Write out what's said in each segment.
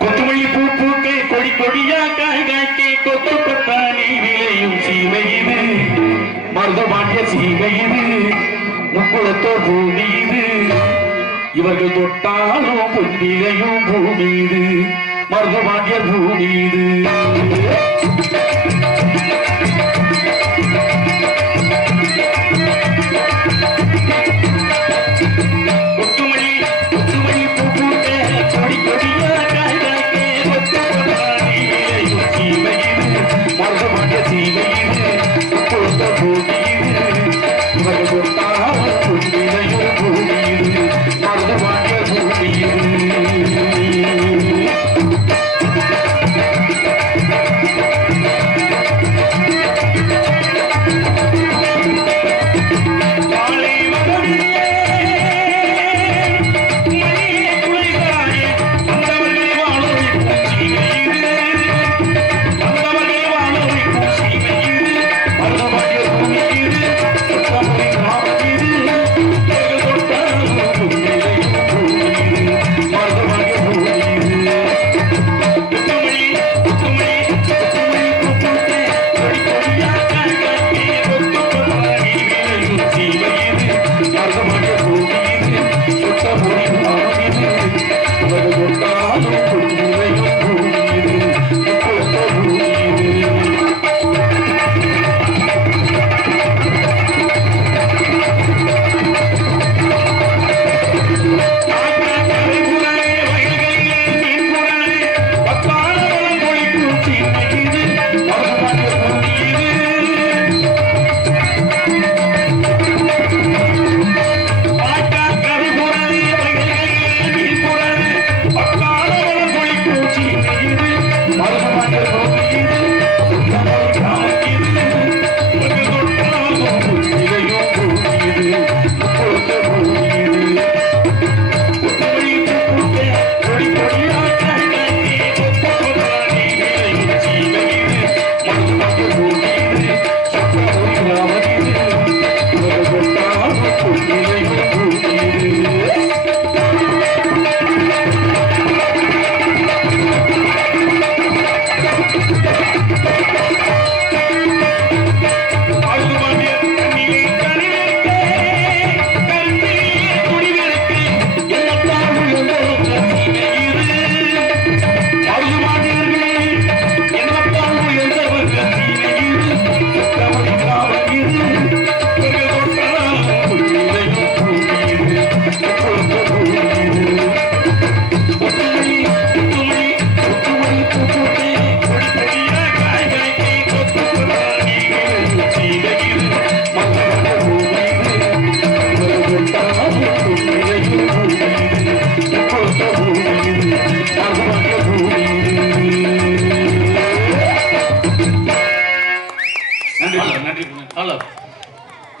கொத்துமல்லி பூ பூக்கே கொடி கொடியா காய் காய்க்கே கொத்து கொத்தானி விளையும் சீமை இது மருதபாண்டிய சீமை இது முக்குளத்தோர் பூமி இது இவர்கள் தொட்டாலும் பொன்னிலையும் பூமி இது மருதபாண்டிய பூமி இது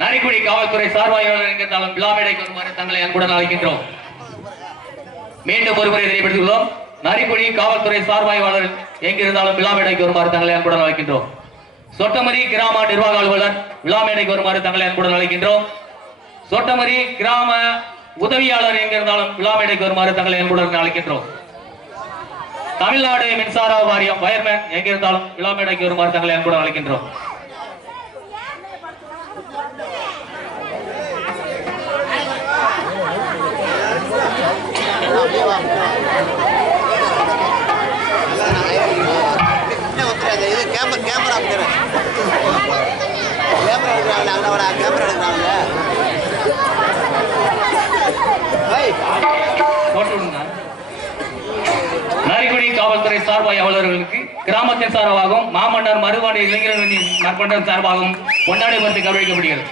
நரிக்குடி காவல்துறை சார்பாய்வாளர் எங்கிருந்தாலும் விழாமேடைக்கு வருமாறு தங்களை அன்புடன் அழைக்கின்றோம். மீண்டும் ஒருமுறை தெரியப்படுத்தியுள்ளோம். நரிக்குடி காவல்துறை சார்பாய்வாளர் எங்கிருந்தாலும் விழாமேடைக்கு வருமாறு தங்களை அன்புடன் அழைக்கின்றோம். சொட்டமரி கிராம நிர்வாக அலுவலர் விழாமேடைக்கு வருமாறு தங்களை அன்புடன் அழைக்கின்றோம். சொட்டமரி கிராம உதவியாளர் எங்கிருந்தாலும் விழாமேடைக்கு வருமாறு தங்களை அன்புடன் அழைக்கின்றோம். தமிழ்நாடு மின்சார வாரியம் வயர்மேன் எங்கிருந்தாலும் விழாமேடைக்கு வருமாறு தங்களை அன்புடன் அழைக்கின்றோம். நரிக்குடி காவல்துறை சார்பாய் அலுவலர்களுக்கு கிராமத்தின் சார்பாகவும் மாமன்னர் மருவாண்டி இளைஞர்களின் நற்பண்டம் சார்பாகவும் கொண்டாடி வந்து கௌரவிக்கப்படுகிறது.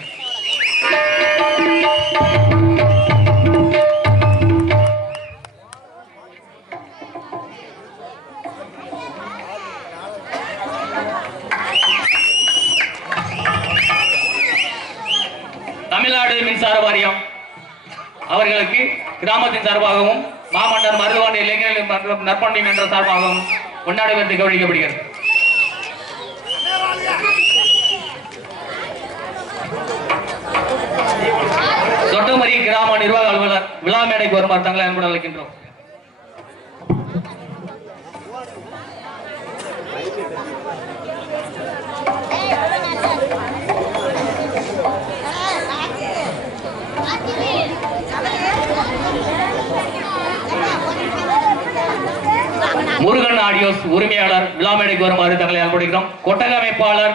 தமிழ்நாடு மின்சார வாரியம் அவர்களுக்கு கிராமத்தின் சார்பாகவும் மாமன்னர் மருதுவாண்டி இளைஞர்கள் மற்றும் நற்பண்டம் என்ற சார்பாகவும் கொண்டாடி வந்து கௌரவிக்கப்படுகிறது. சொட்டமரி கிராம நிர்வாக அலுவலர் விழா மேடைக்கு வருமாறு தங்களை அன்புடன் அழைக்கின்றோம். முருகன் ஆடியோஸ் உரிமையாளர் விழா மேடைக்கு வருமாறு தங்களை அன்புடன், கொட்டக அமைப்பாளர்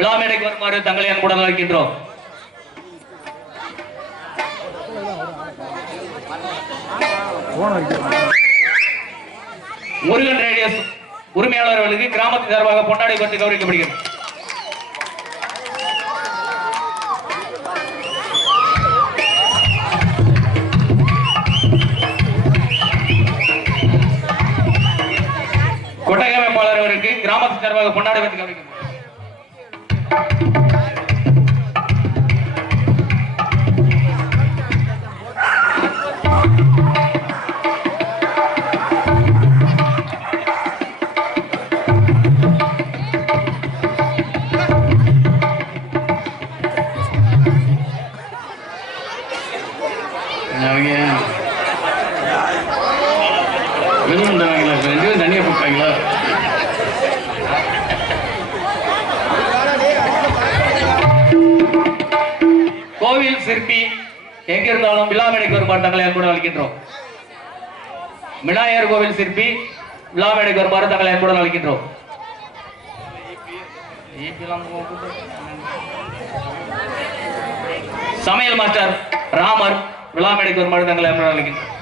விழா மேடைக்கு வருமாறு தங்களை அன்புடன் அழைக்கின்றோம். முருகன் ரேடியோஸ் உரிமையாளர்களுக்கு கிராமத்தின் சார்பாக பொன்னாடை பற்றி கௌரவிக்கப்படுகிறது. கொட்டக அமைப்பாளர் அவருக்கு கிராமத்தின் சார்பாக பொன்னாடை பற்றி கௌரவிக்கப்படுகிறது. தனியா போட்டாங்களா? கோவில் சிற்பி எங்கிருந்தாலும் விழா மேடைக்கு வருமாறு தங்களை அன்புடன் அழைக்கின்றோம். விநாயகர் கோவில் சிற்பி விழா மேடைக்கு வருமாறு தங்களை அன்புடன் அழைக்கின்றோம். சமையல் மாஸ்டர் ராமர் விழா மேடைக்கு வருமாறு தங்களை அன்புடன் அழைக்கின்றோம்.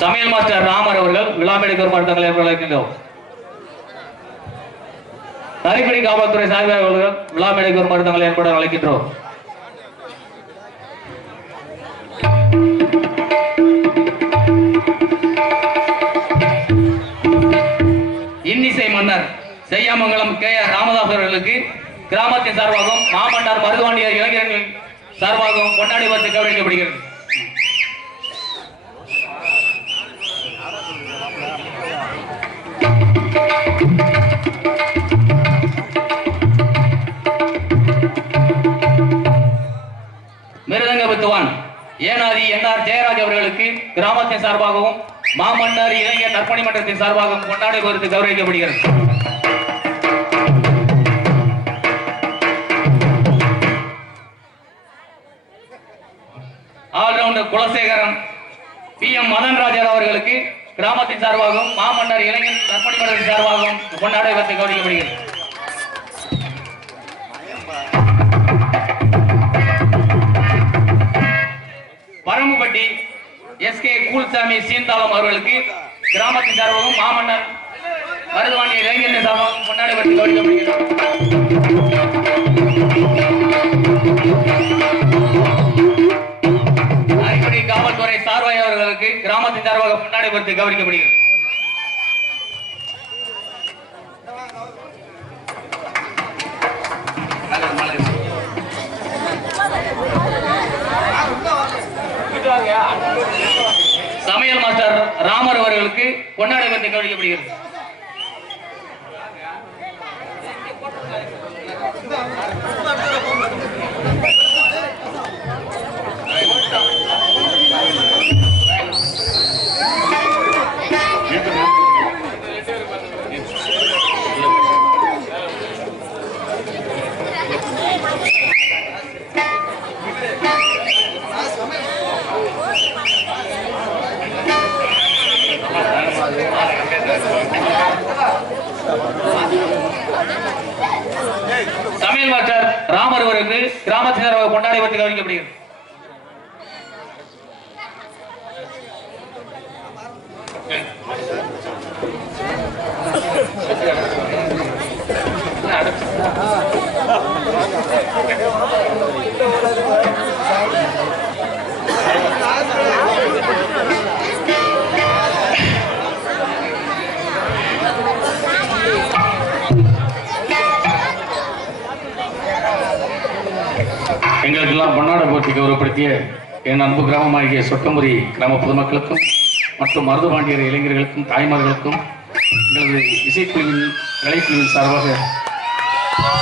சமையல் மாஸ்டர் ராமர் அவர்கள் விழா மேடைக்கு வருமாறு தங்களை அழைக்கின்றோம். நரிக்குடி காவல்துறை சார்பாக அவர்கள் விழா மேடைக்கு வருமாறு தங்களை அன்புடன் அழைக்கின்றோம். இன்னிசை மன்னர் செய்யாமங்கலம் KR ராமதாஸ் அவர்களுக்கு கிராமத்தின் சார்பாகவும் மாமன்னார் மருதுவாண்டியர் இளைஞர்கள் சார்பாகவும் கொண்டாடி வந்து கௌரவிக்கப்படுகிறது. மிருதங்க வித்துவான் ஏனாதி NR ஜெயராஜ் அவர்களுக்கு கிராமத்தின் சார்பாகவும் மாமன்னர் இளைஞர் நற்பணி மன்றத்தின் சார்பாகவும் கொண்டாடி வருது கௌரவிக்கப்படுகிறது. ஆல்ரவுண்டர் குலசேகரன் PM மதன்ராஜர் அவர்களுக்கு கிராமத்தின் சார்பாகவும் மாமன்னர் இளைஞர் நற்பணி மன்றத்தின் சார்பாகவும் கொண்டாடி வருது கௌரவிக்கப்படுகிறது. பரம்புப்பட்டி SK கூல்சாமி சீந்தாளம் அவர்களுக்கு கிராமத்தின் சார்பாகவும் மாமன்னர் மருதுவாண்டி இளைஞர் சார்பாகவும் கொண்டாடி வருது கௌரவிக்கப்படுகிறது. நரிக்குடி காவல்துறை சார்பாய் அவர்களுக்கு கிராமத்தின் சார்பாக கொண்டாடி வருது கௌரவிக்கப்படுகிறது. சமையல் மாஸ்டர் ராமர் அவர்களுக்கு கொண்டாடி வந்து கௌரவிக்கப்படுகிறது. சமையல் மாஸ்டர் ராமர் அவர்களுக்கு கிராமத்தினர் கொண்டாடி வந்து கவனிக்கப்படுகிறது. எங்களுக்கெல்லாம் பொன்னாட போட்டி கௌரவப்படுத்திய என் அன்பு கிராமமாகிய சொட்டமுறி கிராம பொதுமக்களுக்கும் மற்றும் மருதுபாண்டியர் இளைஞர்களுக்கும் தாய்மார்களுக்கும் எங்களது இசைக்குழுவின் கலைக்குழுவின் சார்பாக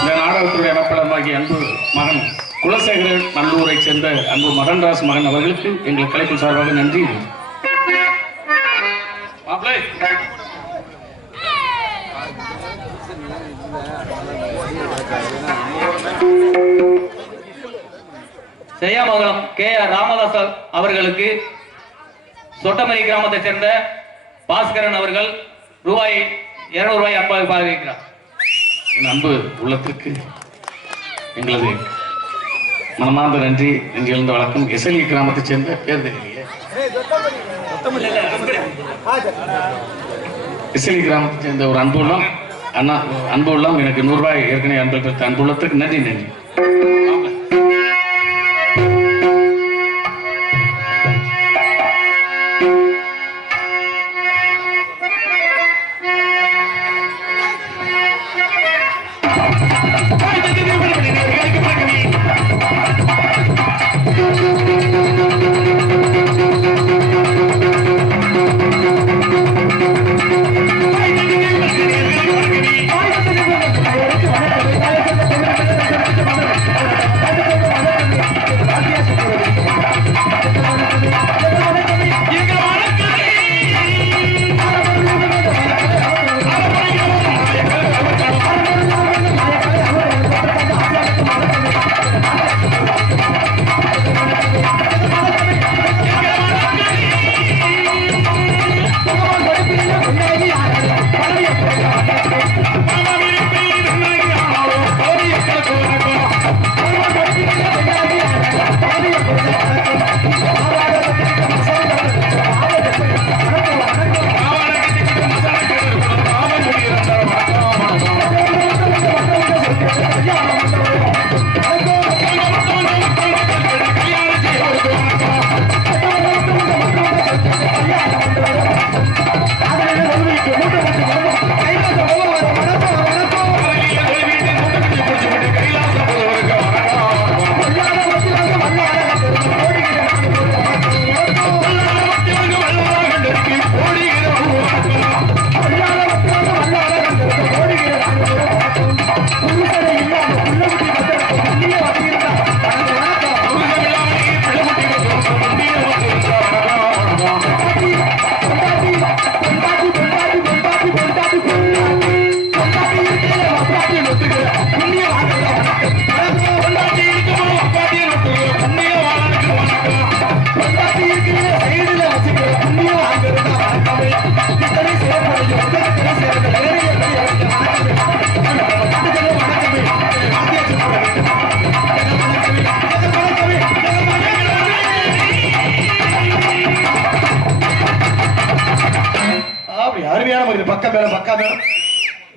இந்த நாடகத்துடைய அமைப்பாளமாகிய அன்பு மகன் குலசேகரன் நல்லூரை சேர்ந்த அன்பு மதன்ராஸ் மகன் அவர்களுக்கு எங்கள் கலைக்குழு சார்பாக நன்றி. செய்யாமங்கலம் KR ராமதாஸ் அவர்களுக்கு சொட்டமரி கிராமத்தை சேர்ந்த பாஸ்கரன் அவர்கள் ரூபாய் 200 அன்பாக பாதிக்கிறார். என் அன்பு உள்ளத்திற்கு எங்களது மனமார்ந்த நன்றி. நன்றியிலிருந்து வழக்கம் எசலி கிராமத்தை சேர்ந்த பேர் தெரியலையே, எசலி கிராமத்தை சேர்ந்த ஒரு அன்பு உள்ளம் அண்ணா, அன்பு உள்ளம் எனக்கு 100 ரூபாய் ஏற்கனவே அன்பு பெற்ற அன்பு உள்ளத்துக்கு நன்றி. நன்றி.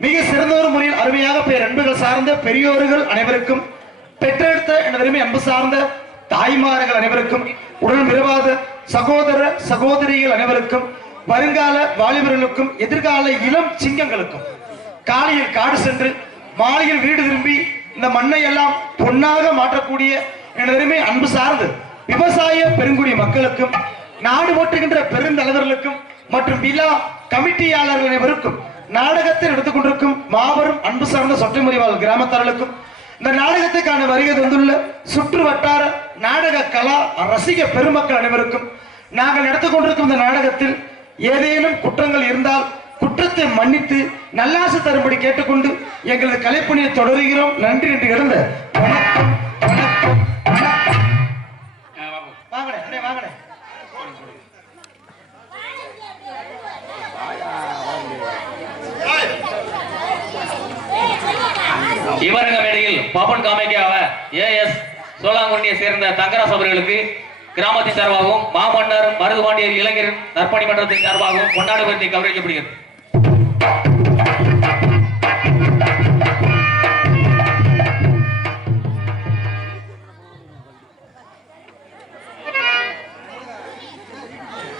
மிக சிறந்த ஒரு முறையில் அருமையாக பேரன்புகள் சார்ந்த பெரியோர்கள் அனைவருக்கும், பெற்றெடுத்த எனது அன்பு சார்ந்த தாய்மார்கள் அனைவருக்கும், உடல் விரைவாத சகோதர சகோதரிகள் அனைவருக்கும், வருங்கால வாலிபர்களுக்கும், எதிர்கால இளம் சிங்கங்களுக்கும், காலையில் காடு சென்று மாலையில் வீடு திரும்பி இந்த மண்ணை எல்லாம் பொன்னாக மாற்றக்கூடிய எனது அன்பு சார்ந்து விவசாய பெருங்குடி மக்களுக்கும், நாடு ஓட்டுகின்ற பெருந்தலைவர்களுக்கும் மற்றும் விழா கமிட்டியாளர்கள் அனைவருக்கும், நாடகத்தில் எடுத்துக் கொண்டிருக்கும் மாபெரும் அன்பு சார்ந்த சொட்டமுறிவாள் கிராமத்தார்களுக்கும், இந்த நாடகத்துக்கான வருகை தந்துள்ள சுற்று வட்டார நாடக கலா ரசிக பெருமக்கள் அனைவருக்கும், நாங்கள் நடத்திக் கொண்டிருக்கும் இந்த நாடகத்தில் ஏதேனும் குற்றங்கள் இருந்தால் குற்றத்தை மன்னித்து நல்லாசு தரும்படி கேட்டுக்கொண்டு எங்களது கலைப்பணியை தொடர்கிறோம். நன்றி என்று கிடந்த வணக்கம் வணக்கம் வணக்கம். வாங்கண்ணே வாங்கண்ணே. இவரங்க மேடையில் பாப்பன் காமைக்காக AS சோலாங்குண்டியை சேர்ந்த தங்கராஸ் அவர்களுக்கு கிராமத்தின் சார்பாகவும் மாமன்னர் மருதுபாண்டியர் இளைஞர் நற்பணி மன்றத்தின் சார்பாகவும் கொண்டாடு விருதை கௌரவிக்கப்படுகிறது.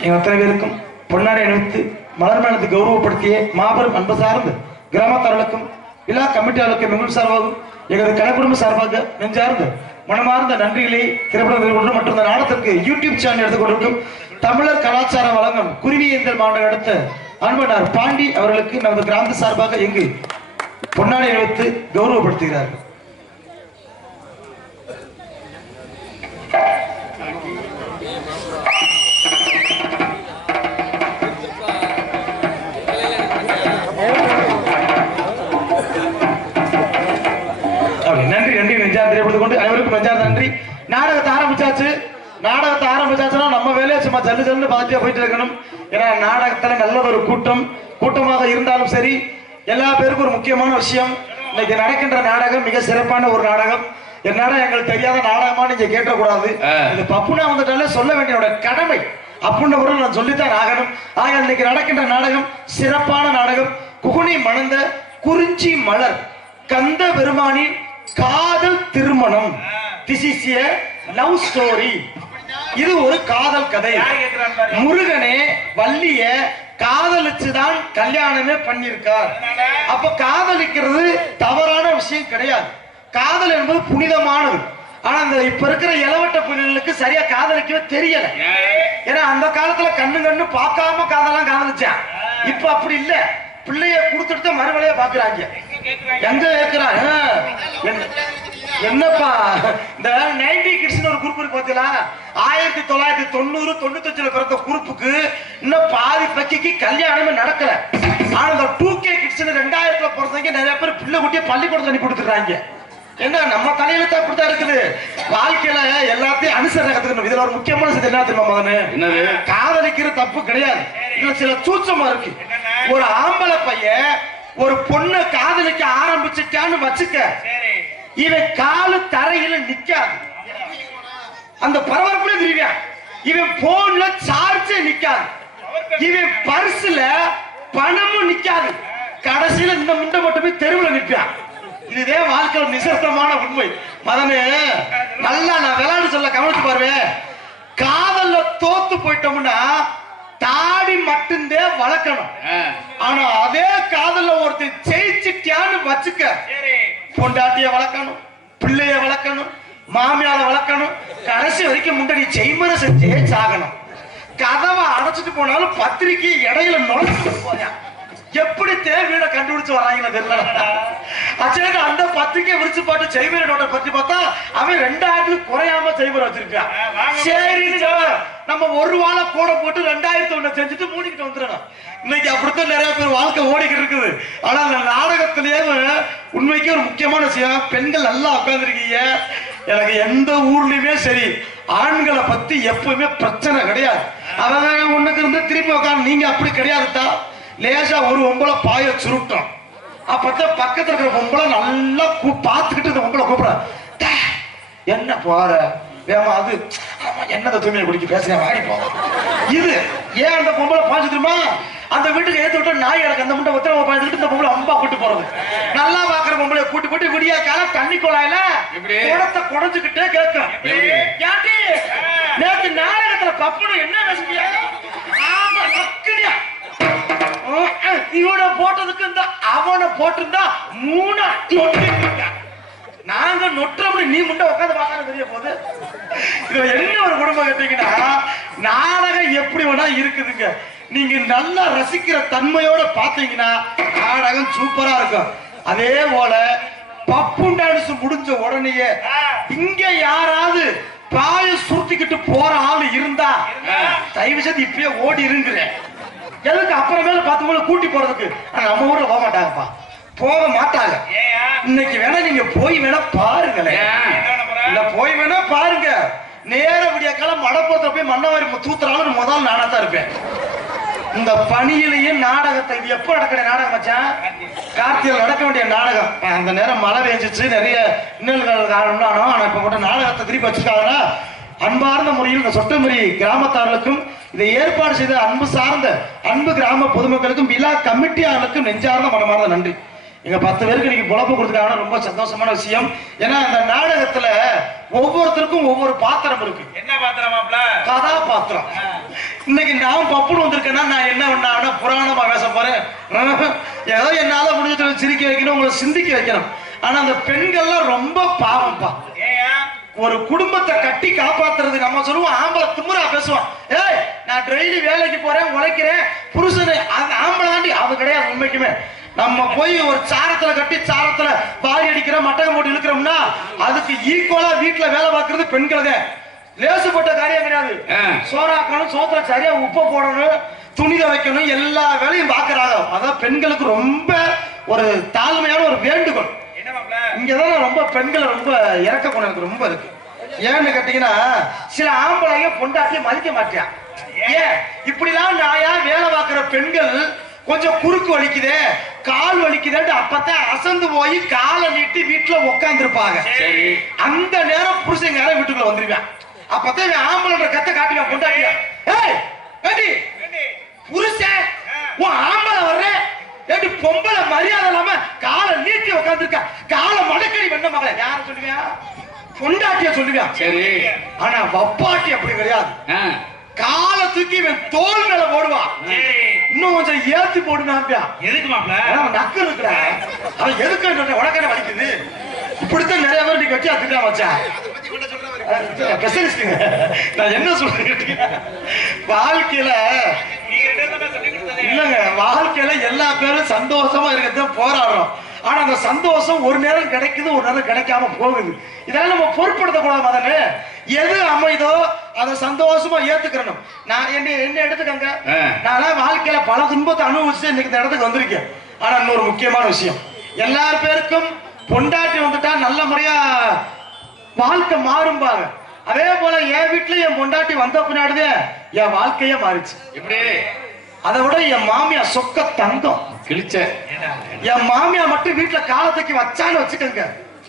எங்கள் அத்தனை பேருக்கும் பொன்னாடை அணிவித்து மலர் மேளத்தை கௌரவப்படுத்திய மாபெரும் அன்பு சார்ந்து கிராமத்தார்களுக்கும் விழா கமிட்டியாளருக்கும் எங்கள் சார்பாகவும் எங்களது கலைக்குடும்ப சார்பாக நெஞ்சார்ந்து மனமார்ந்த நன்றிகளை திரைப்படம் மற்றும் இந்த நாடகத்திற்கு யூடியூப் சேனல் எடுத்துக்கொண்டிருக்கும் தமிழர் கலாச்சார வழங்கம் குருவியேந்தல் மாநில அடுத்த அன்பனார் பாண்டி அவர்களுக்கு நமது கிராம சார்பாக இங்கு பொன்னாடை அணிவித்து கௌரவப்படுத்துகிறார்கள். நன்றி நன்றி நெஞ்சார் திரைப்படத்தை கொண்டு அனைவருக்கும் நெஞ்சார் நன்றி. நாடகத்தை ஆரம்பிச்சாச்சுன்னா நம்ம வேலையை சும்மா ஜல்லு ஜல்லுன்னு பாத்தியா போயிட்டு இருக்கணும். ஏன்னா நாடகத்துல நல்ல ஒரு கூட்டமாக இருந்தாலும் சரி, எல்லா பேருக்கும் ஒரு முக்கியமான விஷயம், இன்னைக்கு நடக்கின்ற நாடகம் மிக சிறப்பான ஒரு நாடகம். என்னால எங்களுக்கு தெரியாத நாடகமா நீங்க கேட்டக்கூடாது. இது பப்புனா வந்துட்டாலே சொல்ல வேண்டிய கடமை அப்படின்ற முறையில் நான் சொல்லித்தான் ஆகணும். ஆக இன்னைக்கு நடக்கின்ற நாடகம் சிறப்பான நாடகம். குகுனி மணந்த குறிஞ்சி மலர் கந்த பெருமானின் காதல் திருமணம். This is a love story. இது ஒரு காதல் கதை. முருகனே வள்ளிய காதலிச்சுதான் கல்யாணமே பண்ணிருக்கார். அப்ப காதலிக்கிறது தவறான விஷயம் கிடையாது. காதல் என்பது புனிதமானது. ஆனா அந்த இப்ப இருக்கிற இளவட்ட பிள்ளைகளுக்கு சரியா காதலிக்கவே தெரியல. ஏன்னா அந்த காலத்துல கண்ணு பார்க்காம காதலாம் காதலிச்சான். இப்ப அப்படி இல்ல, பிள்ளைய கொடுத்துட்டு மறுவலைய பாக்குறாங்க. எங்க கேக்குறாங்க என்னப்பா இந்த 90 கிட்ஸ் ஒரு குரூப் இருக்கு பாத்தீங்களா? 1990 95 பிறந்த குரூப்புக்கு இன்னும் பாதி பக்கிக்கு கல்யாணமே நடக்கல. ஆனா இந்த 2K கிட்ஸ் 2000 பிறந்தவங்க நிறைய பேர் பிள்ளை குட்டிய பள்ளிக்கூடத்துல அனுப்பி கொடுத்துறாங்க. என்ன நம்ம தலையில அப்படித்தான் இருக்குது. வாழ்க்கையில எல்லாத்தையும் அனுசரணை கத்துக்கணும். இதுல ஒரு முக்கியமான விஷயம் என்ன தெரியுமா? மகனு காதலிக்கிற தப்பு கிடையாது. இதுல சில சூட்சமா இருக்கு. ஒரு ஆம்பளை பையன் ஒரு பொண்ணை காதலிக்க ஆரம்பிச்சுட்டான்னு வச்சுக்க, இவன் காலு தரையில நிக்காது, அந்த பரபரப்புல திரிவான். இவன் போன்ல சார்ஜே நிக்காது, இவன் பர்ஸ்ல பணமும் நிக்காது, கடைசியில இந்த முண்டை மட்டுமே தெருவில் நிற்பான். இதுவே வாழ்க்கையில் நிசர்த்தமான உண்மை. மதனே நல்லா நான் விளையாடு சொல்ல கவனிச்சு பாருவேன். காதல்ல தோத்து போயிட்டோம்னா தாடி மட்டும்தான் வளர்க்கணும். ஆனா அதே காதல்ல ஒருத்தர் ஜெயிச்சுட்டியான்னு வச்சுக்க, பொண்டாட்டிய வளர்க்கணும், பிள்ளைய வளர்க்கணும், மாமியால வளர்க்கணும், கடைசி வரைக்கும் முன்னாடி செய்முறை செஞ்சே சாகணும். கதவை அடைச்சிட்டு போனாலும் பத்திரிக்கை இடையில நுழைச்சிட்டு போயா. எப்படி தேவையோட கண்டுபிடிச்சு வராங்க தெரியல. அச்சேக்கு அந்த பத்திரிக்கை விரிச்சு பாட்டு செய்முறை நோட்டை பத்தி பார்த்தா அவன் 2000 குறையாம செய்முறை வச்சிருக்கான். சரின்னு நம்ம ஒரு வாழை கூட போட்டு 2001 செஞ்சுட்டு மூடிக்கிட்டு வந்துடணும். இன்னைக்கு அப்படித்தான் நிறைய பேர் வாழ்க்கை ஓடிக்கிட்டு இருக்குது. ஆனா அந்த நாடகத்திலேயே உண்மைக்கு ஒரு முக்கியமான விஷயம், பெண்கள் நல்லா உட்காந்துருக்கீங்க. எனக்கு எந்த ஊர்லயுமே சரி ஆண்களை பத்தி எப்பவுமே பிரச்சனை கிடையாது. அவங்க ஒண்ணுக்கு இருந்து திரும்பி உட்காந்து, நீங்க அப்படி கிடையாதுட்டா. லேசா ஒரு பொம்பளை பாய சுருட்டும், அப்பதான் பக்கத்துல இருக்கிற பொம்பளை நல்லா பார்த்துக்கிட்டு இந்த பொம்பளை கூப்பிட, என்ன போற வேமா அது என்னத தூய்மையை குடிக்க பேசுறேன் வாடி போ. இது ஏன் அந்த பொம்பளை பாய்ச்சி தெரியுமா? அந்த வீட்டுக்கு ஏத்து விட்டு நாய் எனக்கு அந்த முட்டை ஒத்தரவை பாய்ச்சிட்டு இந்த பொம்பளை அம்பா கூட்டு போறது. நல்லா பாக்குற பொம்பளை கூட்டு போட்டு விடியா கால தண்ணி குழாயில குடத்தை குடைஞ்சுக்கிட்டே கேட்கும், ஏன்டி நேற்று நாடகத்துல பப்புனு என்ன பேசுறியா? ஆமா நக்குனியா இவனை போட்டதுக்கு இந்த அவனை போட்டிருந்தா 3 நொட்டி. நாங்க நொட்டோம்னு நீ முண்டை உட்காந்து பார்க்காத தெரிய போகுது. இதுல என்ன ஒரு குடும்பம் கேட்டீங்கன்னா, நாடகம் எப்படி வேணா இருக்குதுங்க. நீங்க நல்லா ரசிக்கிற தன்மையோட பாத்தீங்கன்னா நாடகம் சூப்பரா இருக்கும். அதே போல பப்பு டான்ஸ் முடிஞ்ச உடனேயே இங்க யாராவது பாய சுருட்டிக்கிட்டு போற ஆளு இருந்தா தயவு செய்து இப்பயே ஓடி இருந்துறேன். எதுக்கு அப்புறமேல 10 மூணு கூட்டி போறதுக்கு? நம்ம ஊர்ல போக மாட்டாங்கப்பா, போக மாட்டாங்க. இன்னைக்கு வேணா நீங்க போய் வேணா பாருங்களேன், இல்ல போய் வேணா பாருங்க. நேர விடிய காலம் மடப்போத்த போய் மண்ணவாரி தூத்துறாலும் முதல் நானா தான் இருப்பேன். இந்த பணியிலேயே நாடகத்தை இது எப்ப நடக்கிற நாடகம் மச்சான்? கார்த்திகை நடக்க வேண்டிய நாடகம். அந்த நேரம் மழை பெஞ்சிச்சு, நிறைய இன்னல்கள் காரணம். ஆனா இப்ப மட்டும் நாடகத்தை திருப்பி வச்சிருக்காங்கன்னா அன்பார்ந்த முறையில் இந்த சொட்டமுறை கிராமத்தார்களுக்கும் இதை ஏற்பாடு செய்த அன்பு சார்ந்த அன்பு கிராம பொதுமக்களுக்கும் விழா கமிட்டியாளருக்கும் நெஞ்சார்ந்த மனமார்ந்த நன்றி. எங்க 10 பேருக்கு இன்னைக்கு பொழப்பு கொடுத்துருக்காங்க, ரொம்ப சந்தோஷமான விஷயம். ஏன்னா அந்த நாடகத்துல ஒவ்வொருத்தருக்கும் ஒவ்வொரு பாத்திரம் இருக்கு. என்ன பாத்திரமாப்ல? கதாபாத்திரம். இன்னைக்கு நான் பப்புன்னு வந்திருக்கேன்னா நான் என்ன பண்ண புராணமா பேச போறேன். ஏதோ என்னால முடிஞ்ச சிரிக்க வைக்கணும், உங்களை சிந்திக்க வைக்கணும். ஆனா அந்த பெண்கள்லாம் ரொம்ப பாவம்ப்பா. ஒரு குடும்பத்தை கட்டி காப்பாத்துறது. நம்ம சொல்லுவோம் ஆம்பளை திமுறா பேசுவான், ஏய் நான் டெய்லி வேலைக்கு போறேன் உழைக்கிறேன் புருஷனை, அது ஆம்பளை தாண்டி அது கிடையாது. உண்மைக்குமே நம்ம போய் ஒரு சாரத்துல கட்டி சாரத்துல பாரி அடிக்கிற மட்டகம் போட்டு இழுக்கிறோம்னா அதுக்கு ஈக்குவலா வீட்டுல வேலை பார்க்கறது பெண்கள். லேசுப்பட்ட காரியம் கிடையாது. சோறாக்கணும், சோத்துல சரியா உப்பு போடணும், துணி வைக்கணும், எல்லா வேலையும் பாக்குறாங்க. அதான் பெண்களுக்கு ரொம்ப ஒரு தாழ்மையான ஒரு வேண்டுகோள். இங்கதான் ரொம்ப பெண்களை ரொம்ப இறக்க குணம் ரொம்ப இருக்கு. ஏன்னு கேட்டீங்கன்னா சில ஆம்பளைங்க பொண்டாட்டிய மதிக்க மாட்டியா. ஏன் இப்படிலாம் நாயா வேலை பார்க்கிற பெண்கள் கொஞ்சம் குறுக்கு வலிக்குதே கால் வலிக்குதேன்னு அப்பத்தான் அசந்து போய் காலை நீட்டி வீட்டுல உட்காந்துருப்பாங்க. அந்த நேரம் புருஷங்க வீட்டுக்குள்ள வந்துருவேன். அப்பத்தான் ஆம்பளை கத்த காட்டுவேன் பொண்டாட்டியா, ஏய் புருஷன் உன் ஆம்பளை வர்றேன் ஏடி பொம்பளை மரியாதை இல்லாம காலை நீட்டி உட்காந்துருக்க, காலை மடக்கடி பண்ண மகளை யார சொல்லுவியா? பொண்டாட்டிய சொல்லுவியா? சரி. ஆனா வப்பாட்டி அப்படி கிடையாது. காலை தூக்கி தோல் மேல போடுவான், இன்னும் கொஞ்சம் ஏத்தி போடுவான். எதுக்கு மாப்பிள்ள நக்கு இருக்கிற அவன் எதுக்கு உனக்கே வலிக்குது? இப்படித்தான் நிறைய பேர் நீ கட்டி அதுதான் வச்சா. நான் என்ன சொல்றேன், வாழ்க்கையில இல்லங்க, வாழ்க்கையில எல்லா பேரும் சந்தோஷமா இருக்கிறத போராடுறோம். ஆனா அந்த சந்தோஷம் ஒரு நேரம் கிடைக்குது, ஒரு நேரம் கிடைக்காம போகுது. இதெல்லாம் நம்ம பொருட்படுத்த கூடாது. முதல்ல எது அமைதோ அதை சந்தோஷமா ஏத்துக்கிறணும். நான் என்ன எடுத்துக்கங்க, நான் வாழ்க்கையில பல துன்பத்தை அனுபவிச்சு இன்னைக்கு இந்த இடத்துக்கு வந்திருக்கேன். ஆனா இன்னொரு முக்கியமான விஷயம், எல்லா பேருக்கும் பொண்டாட்டி வந்துட்டா நல்ல முறையா வாழ்க்கை மாறும்பாங்க. அதே போல என் வீட்டுல என் பொண்டாட்டி வந்த பின்னாடிதே என் வாழ்க்கையே மாறிச்சு. எப்படி? அதை விட என் மாமியா சொக்க தங்கம் கிழிச்ச. என் மாமியா மட்டும் வீட்டுல காலத்துக்கு வச்சான்னு வச்சுக்கோங்க,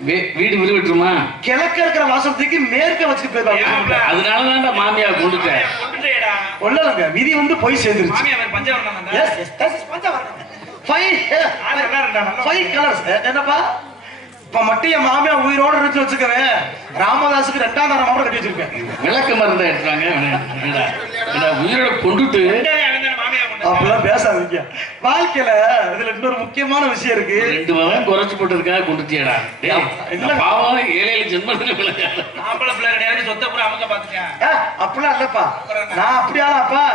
வீடு விரும்பிட்டுமா கிழக்க இருக்கிற வாசத்துக்கு மேற்க வச்சுட்டு போயிருவாங்க. அதனாலதான் மாமியா கொண்டுட்டேன். ஒண்ணுங்க, விதி வந்து போய் சேர்ந்துருச்சு. என்னப்பா இப்ப மட்டும் என் மாமியா உயிரோட இருந்து வச்சுக்கவே, ராமதாசுக்கு 2ஆம் தரம் கூட கட்டி வச்சிருக்கேன். விளக்கு மருந்த எடுத்தாங்க உயிரோட கொண்டுட்டு அப்படிலாம் பேசாதீங்க. வாழ்க்கையில இதுல இன்னொரு முக்கியமான விஷயம் இருக்கு. 2 மகன் குறைச்சு போட்டதுக்காக கொண்டுட்டியடா. பாவம் 7 ஜென்மத்துல ஆம்பளை பிள்ளை கிடையாது, சொத்த பூரா அவங்க பாத்துக்க. அப்படிலாம் இல்லப்பா, நான் அப்படியாப்பா.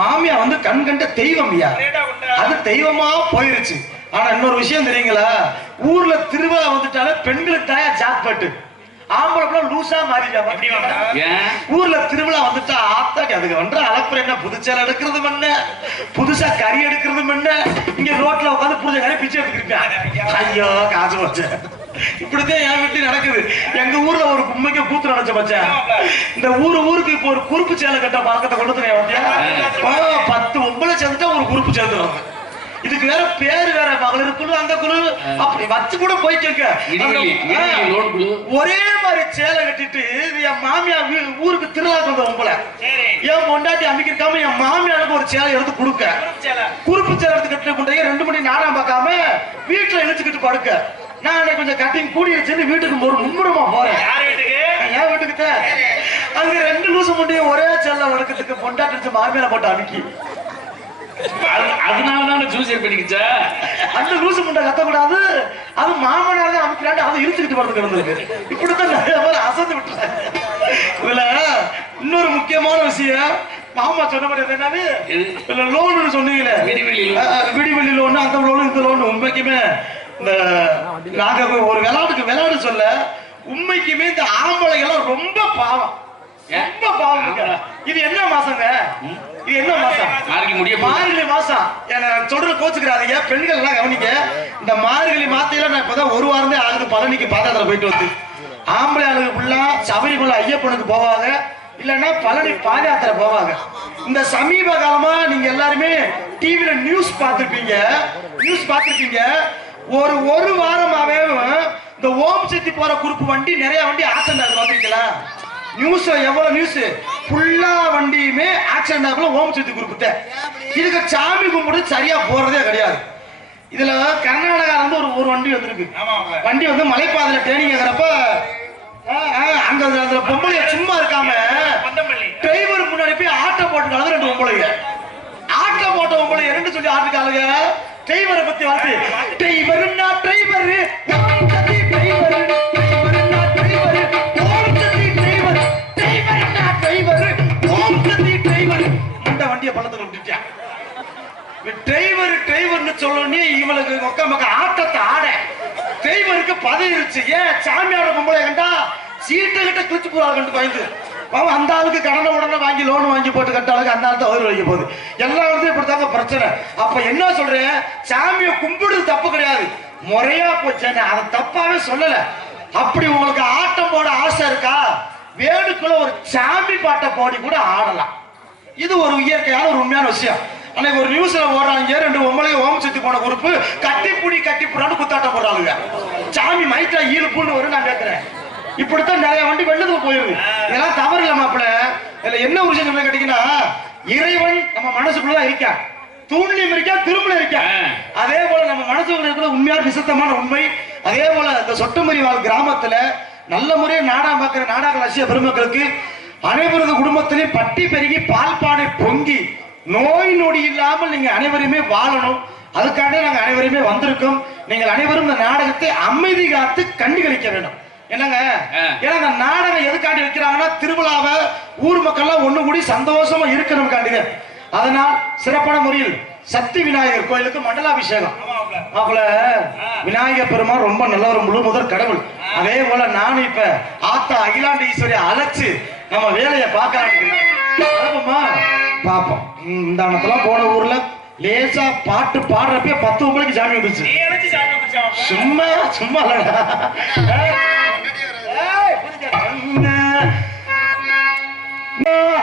மாமியா வந்து கண் கண்ட தெய்வம், அது தெய்வமா போயிருச்சு. ஆனா இன்னொரு விஷயம் தெரியுங்களா, ஊர்ல திருவிழா வந்துட்டாலே பெண்களுக்கு தாயா ஜாக்பாட்டு, ஆம்பளை லூசா மாறிடுவாங்க. ஊர்ல திருவிழா வந்துட்டா ஆத்தாடி அதுக்கு வந்து அளப்புற என்ன புதுச்சேலை எடுக்கிறது பண்ண, புதுசா கறி எடுக்கிறது பண்ண, இங்க ரோட்ல உட்காந்து புதுச்ச கறி பிச்சை எடுத்துக்கிட்டாங்க. ஐயோ காசு போச்சு. இப்படித்தான் என் வீட்டு நடக்குது. எங்க ஊர்ல ஒரு கும்மைக்கு கூத்து நினைச்ச பச்சா, இந்த ஊருக்கு இப்போ ஒரு குறுப்பு சேலை கட்ட பழக்கத்தை கொண்டு 10 ஒன்பது சேர்ந்துட்டா ஒரு குறுப்பு சேர்ந்துடும். இதுக்கு வேற பேரு வேற, மகளிர் குழு அங்க குழு அப்படி வச்சு கூட போய்க்க. ஒரே மாதிரி சேலை கட்டிட்டு என் மாமியா ஊருக்கு திருவிழாக்கு வந்த உங்களை என் பொண்டாட்டி அமைக்கிருக்காம என் மாமியாருக்கு ஒரு சேலை எடுத்து கொடுக்க, குறுப்பு சேலை எடுத்து கட்டி கொண்டு 2 மணி நாடகம் பார்க்காம வீட்டுல இழுச்சுக்கிட்டு படுக்க. நான் கொஞ்சம் கட்டிங் கூடி வச்சு வீட்டுக்கு ஒரு மும்முரமா போறேன். என் வீட்டுக்கு அங்க 2 லூசு முண்டையும் ஒரே சேலை வளர்க்கறதுக்கு பொண்டாட்டி மாமியார போட்டு அமுக்கி, அதனாலதான் சூசைட் பண்ணிக்கிச்சா. அந்த லூசு முண்டை கத்தக்கூடாது, அது மாமனார் தான் அமைக்கிறாண்டு அதை இழுத்துக்கிட்டு வரது கிடந்திருக்கு. இப்படித்தான் நிறைய பேர் அசந்து விட்டுறாங்க. இதுல இன்னொரு முக்கியமான விஷயம், மாமா சொன்ன மாதிரி என்னது லோன் சொன்னீங்களே, விடிவெளி லோன், அந்த லோன் இந்த லோன். உண்மைக்குமே இந்த நாங்க ஒரு விளையாடு சொல்ல, உண்மைக்குமே இந்த ஆம்பளைகள் ரொம்ப பாவம், ரொம்ப பாவம். இது என்ன மாசங்க? இது என்ன மாசம்? மார்கழி மாசம். சொல்ற கோச்சுக்கிறாதீங்க பெண்கள் எல்லாம் கவனிக்க. இந்த மார்கழி மாத்தையில நான் இப்பதான் 1 வாரம் தான் ஆகுது பழனிக்கு பாதாளத்துல போயிட்டு வந்து. ஆம்பளை ஆளுக்கு ஃபுல்லா சபரிமலை ஐயப்பனுக்கு போவாங்க, இல்லைன்னா பழனி பாதயாத்திரை போவாங்க. இந்த சமீப காலமா நீங்க எல்லாருமே டிவில நியூஸ் பார்த்திருப்பீங்க. ஒரு வாரமாவே இந்த ஓம் சக்தி போற குரூப் வண்டி நிறைய வண்டி ஆக்சிடென்ட் ஆகுது. பாத்தீங்களா நியூஸ்? எவ்வளவு நியூஸ், ஃபுல்லா வண்டியுமே ஆக்சிடென்ட் ஆகல ஓம் சக்தி குரூப். இதுக்கு சாமி கும்பிட்டு சரியா போறதே கிடையாது. இதுல கர்நாடகா வந்து ஒரு வண்டி வந்திருக்கு. வண்டி வந்து மலைப்பாதையில ட்ரெயினிங் ஆகிறப்ப அங்க அந்த பொம்பளைய சும்மா இருக்காம டிரைவர் முன்னாடி போய் ஆட்டோ போட்டு 2 பொம்பளைங்க ஆட்டோ போட்ட பொம்பளை 2 சொல்லி ஆட்டுக்காளுங்க. டிரைவரை பத்தி வார்த்தை, டிரைவர் டிரைவர் நம்மளுக்கு ஒக்க மக்க ஆட்டத்தை ஆட தெய்வருக்கு பதவிருச்சு. ஏன் சாமியார பொம்பளை கண்டா சீட்டை கிட்ட கிழிச்சு போறாங்க கண்டு பயந்து அந்த ஆளுக்கு கடனை உடனே வாங்கி லோன் வாங்கி போட்டு கட்ட ஆளுக்கு அந்த ஆளுக்கு உயிர் வைக்க போகுது. எல்லா இடத்துலயும் இப்படித்தாங்க பிரச்சனை. அப்ப என்ன சொல்றேன், சாமியை கும்பிடுறது தப்பு கிடையாது, முறையா போச்சேன்னு அதை தப்பாவே சொல்லல. அப்படி உங்களுக்கு ஆட்டம் போட ஆசை இருக்கா, வேணுக்குள்ள ஒரு சாமி பாட்டை பாடி கூட ஆடலாம். இது ஒரு இயற்கையான ஒரு உண்மையான விஷயம். அன்னைக்கு ஒரு நியூஸ்ல போடுறாங்க, 2 பொம்பளைங்க ஓம் சுத்தி போன குரூப் கட்டிப்புடான்னு குத்தாட்டம் போடுறாங்க. சாமி மைத்ரா ஈழுப்புன்னு வரும். நான் கேட்கிறேன், இப்படித்தான் நிறைய வண்டி வெள்ளத்துக்கு போயிருக்கு. இதெல்லாம் தவறு இல்ல மாப்பிள்ள. இதுல என்ன ஒரு விஷயம் கேட்டீங்கன்னா, இறைவன் நம்ம மனசுக்குள்ளதான் இருக்கா, தூண்ணியம் இருக்கா, திரும்பல இருக்கா. அதே போல நம்ம மனசுக்குள்ள இருக்கிற உண்மையான விசுத்தமான உண்மை. அதே போல இந்த சொட்டுமரிவாழ் கிராமத்துல நல்ல முறையை நாடா பார்க்கிற நாடக ரசிக பெருமக்களுக்கு அனைவரது குடும்பத்திலையும் பட்டி பெருகி பால் பானை பொங்கி நோய் நொடி இல்லாமல் நீங்க அனைவருமே வாழணும். அதுக்காக நாங்க அனைவருமே வந்திருக்கோம். நீங்கள் அனைவரும் இந்த நாடகத்தை அமைதி காத்து கண்டுகளிக்க வேண்டும். என்னங்க, ஏன்னா இந்த நாடகம் எதுக்காண்டி வைக்கிறாங்கன்னா, திருவிழாவை ஊர் மக்கள்லாம் ஒண்ணு கூடி சந்தோஷமா இருக்கணும் காண்டிங்க. அதனால் சிறப்பான முறையில் சக்தி விநாயகர் கோயிலுக்கு மண்டலாபிஷேகம். அப்பல விநாயகர் பெருமான் ரொம்ப நல்ல ஒரு முழு முதல் கடவுள். அதே போல நானும் இப்ப ஆத்தா அகிலாண்ட ஈஸ்வரியை அழைச்சு நம்ம வேலையை பார்க்கலாம்மா பாப்போம். இந்த அண்ணத்தெல்லாம் போன ஊர்ல லேசா பாட்டு பாடுறப்ப 10 உங்களுக்கு சாமி வந்துச்சு. சும்மா சும்மா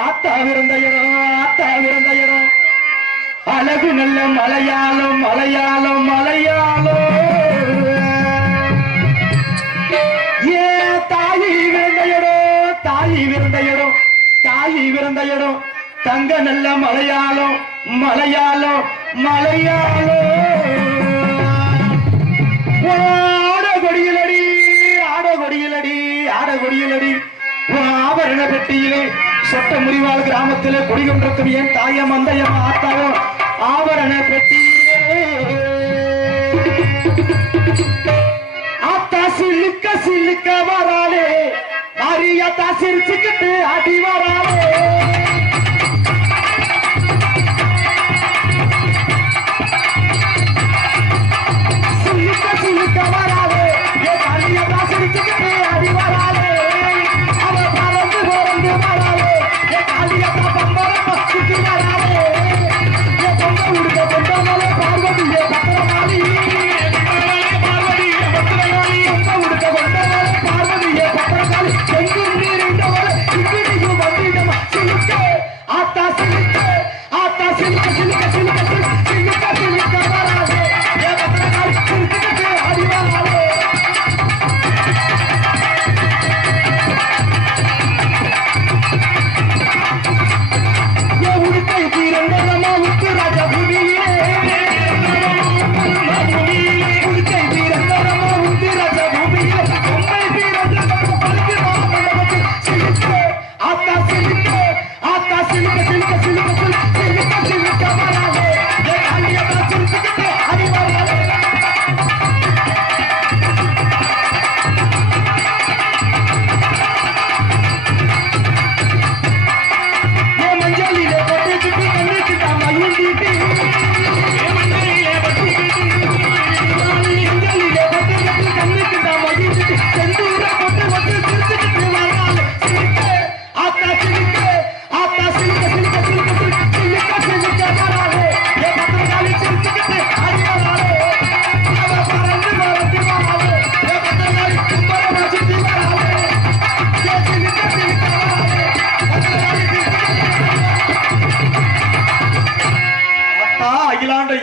ஆத்தா விருந்த இடம், ஆத்தா விருந்த இடம், அழகு நல்ல மலையாளம் மலையாளம் மலையாளம். ஏ தாயி விருந்த இடம், தாயி விருந்த இடம், தாயி விருந்த இடம், தங்க நல்ல மலையாளம் மலையாளம் மலையாளம். ஆடகொடியிலடி ஆடகொடியிலடி ஆடகொடியிலடி ஆபரண பெட்டியிலே சொட்ட முறிவாள் கிராமத்திலே குடிகொண்டிருக்கும் என் தாயம் அந்தயம் ஆத்தாவும் ஆபரண பெட்டியிலே ஆத்தா சில்லுக்க சில்லுக்க வராளே, மாரியாத்தா சிரிச்சுக்கிட்டு அடி வராளே.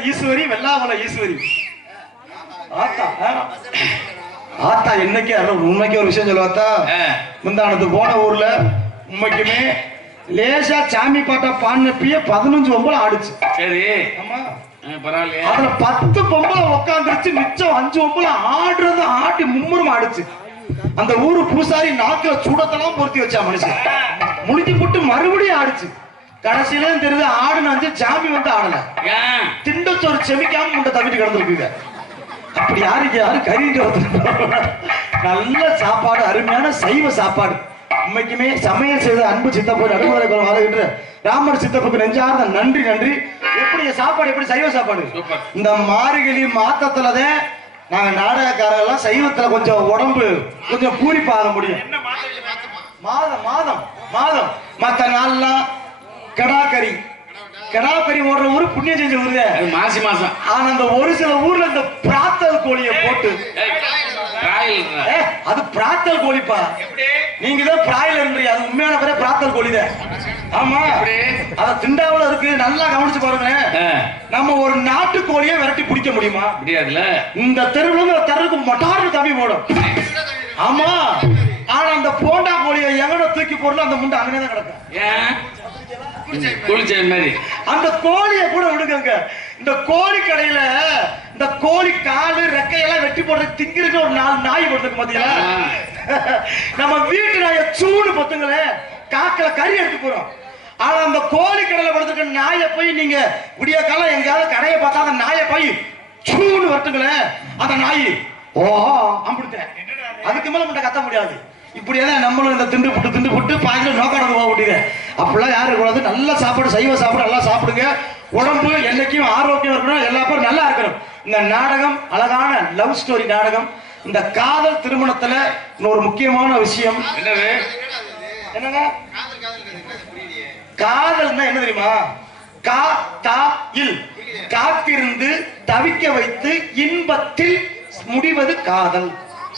ஈஸ்வரி வெள்ளாவல ஈஸ்வரி ஆத்தா. ஆத்தா என்னைக்கு உண்மைக்கு ஒரு விஷயம் சொல்லுவாத்தா, முந்தானத்து போன ஊர்ல உண்மைக்குமே லேசா சாமி பாட்டா பாடினப்பயே 15 பொம்பளை ஆடுச்சு. சரி, ஆமா பரவாயில்லையே. அதுல 10 பொம்பளை உட்காந்துருச்சு, மிச்சம் 5 பொம்பளை ஆடுறது ஆட்டி மும்முரம் ஆடுச்சு. அந்த ஊரு பூசாரி நாக்குல சூடத்தெல்லாம் பொருத்தி வச்சா மனுஷன் முடிஞ்சு போட்டு மறுபடியும் ஆடுச்சு. கடைசியில தெரியுது ஆடுன்னு ஜாமி வந்து ஆடல, திண்டச்சோறு செமிக்காம முண்டை தவிட்டு கிடந்திருக்குங்க. அப்படி யாருக்கு யாரு கறிட்டு நல்ல சாப்பாடு, அருமையான சைவ சாப்பாடு. உண்மைக்குமே சமையல் செய்த அன்பு சித்தப்பா நடுமுறை வாழ்கின்ற ராமர் சித்தப்புக்கு நெஞ்சார்ந்த நன்றி நன்றி. எப்படி சாப்பாடு எப்படி சைவ சாப்பாடு சூப்பர். இந்த மார்கழி மாத்தத்துலதான் நாங்க நாடகக்காரெல்லாம் சைவத்துல கொஞ்சம் உடம்பு கொஞ்சம் பூரிப்பாக முடியும். மாதம் மாதம் மாதம் மத்த நாள்லாம் கடாக்கறி கடாக்கறி ஓடுற ஊரு புண்ணியம் செஞ்ச ஊரு மாசி மாசம். ஆனா அந்த ஒரு சில ஊர்ல இந்த பிராத்தல் கோழியை போட்டு அது பிராத்தல் கோழிப்பா. நீங்க தான் பிராய்லர், அது உண்மையான பேரே பிராத்தல் கோழிதான். ஆமா அத திண்டாவுல இருக்கு. நல்லா கவனிச்சு பாருங்க. நம்ம ஒரு நாட்டு கோழியை விரட்டி பிடிக்க முடியுமா? முடியாதுல்ல. இந்த தெருவுல தெருவுக்கு மொட்டாரு தம்பி போடும். ஆமா ஆனா அந்த போண்டா கோழியை எங்கட தூக்கி போடல அந்த முண்டை அங்கனே தான் கிடக்கும். அந்த கோழியை கூட விடுங்க. இந்த கோழி கடையில இந்த கோழி காலு ரெக்கையெல்லாம் வெட்டி போடுற திங்கிறதுக்கு ஒரு 4 நாய் போடுறதுக்கு பாத்தீங்களா? நம்ம வீட்டு நாயை சூடு பத்துங்களே காக்கல கறி எடுத்து போறோம். ஆனா அந்த கோழி கடையில படுத்துக்க நாயை போய் நீங்க விடிய காலம் எங்கேயாவது கடையை பார்த்தா அந்த நாயை போய் சூடு வரட்டுங்களே அந்த நாய் அம்பிடுத்தேன். அதுக்கு மேல மட்டும் கத்த முடியாது. இப்படியேதான் நம்மளும் இந்த திண்டு புட்டு பாய்ச்சல் நோக்காட போக முடியுது. அப்படிலாம் யாரும் இருக்கக்கூடாது. நல்ல சாப்பாடு சைவ சாப்பாடு நல்லா சாப்பிடுங்க. உடம்பு என்னைக்கும் ஆரோக்கியம் இருக்கணும். எல்லா பேரும் நல்லா இருக்கணும். இந்த நாடகம் அழகான லவ் ஸ்டோரி நாடகம். இந்த காதல் திருமணத்துல ஒரு முக்கியமான விஷயம் என்னங்க? காதல்னா என்ன தெரியுமா? காத்திருந்து தவிக்க வைத்து இன்பத்தில் முடிவது காதல்.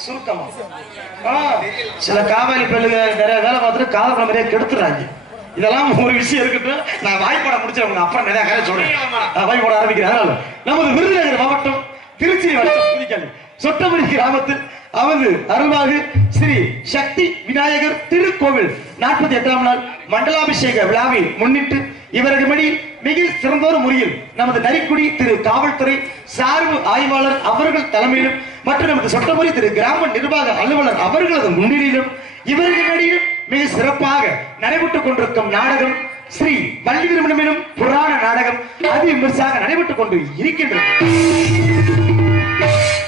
சுருக்கமா சில காவாலி பெண்ணுங்க நிறைய வேலை பார்த்துட்டு காதல் நிறைய கெடுத்துறாங்க. இதெல்லாம் ஒரு விஷயம் இருக்கட்டும். நான் வாய்ப்பாட முடிச்சேன். அப்புறம் நிறைய கதை சொல்றேன். வாய்ப்பாட ஆரம்பிக்கிறேன். நமது விருதுநகர் மாவட்டம் திருச்சி வட்டம் புதுக்கல் சொட்டமணி கிராமத்தில் அவது அருள்வாகு ஸ்ரீ சக்தி விநாயகர் திருக்கோவில் 48ஆம் நாள் மண்டலாபிஷேக விழாவை முன்னிட்டு இவரது மடியில் மிக சிறந்தோர் முறையில் நமது நரிக்குடி திரு காவல்துறை சார்பு ஆய்வாளர் அவர்கள் தலைமையிலும் மற்றும் நமது சொட்டமணி திரு கிராம நிர்வாக அலுவலர் அவர்களது முன்னிலையிலும் இவர்கள் மடியில் மிக சிறப்பாக நடைபெற்றுக் கொண்டிருக்கும் நாடகம் ஸ்ரீ வள்ளி திருமணம் எனும் புராண நாடகம் அதி விமர்சையாக நடைபெற்றுக் கொண்டு இருக்கின்றது.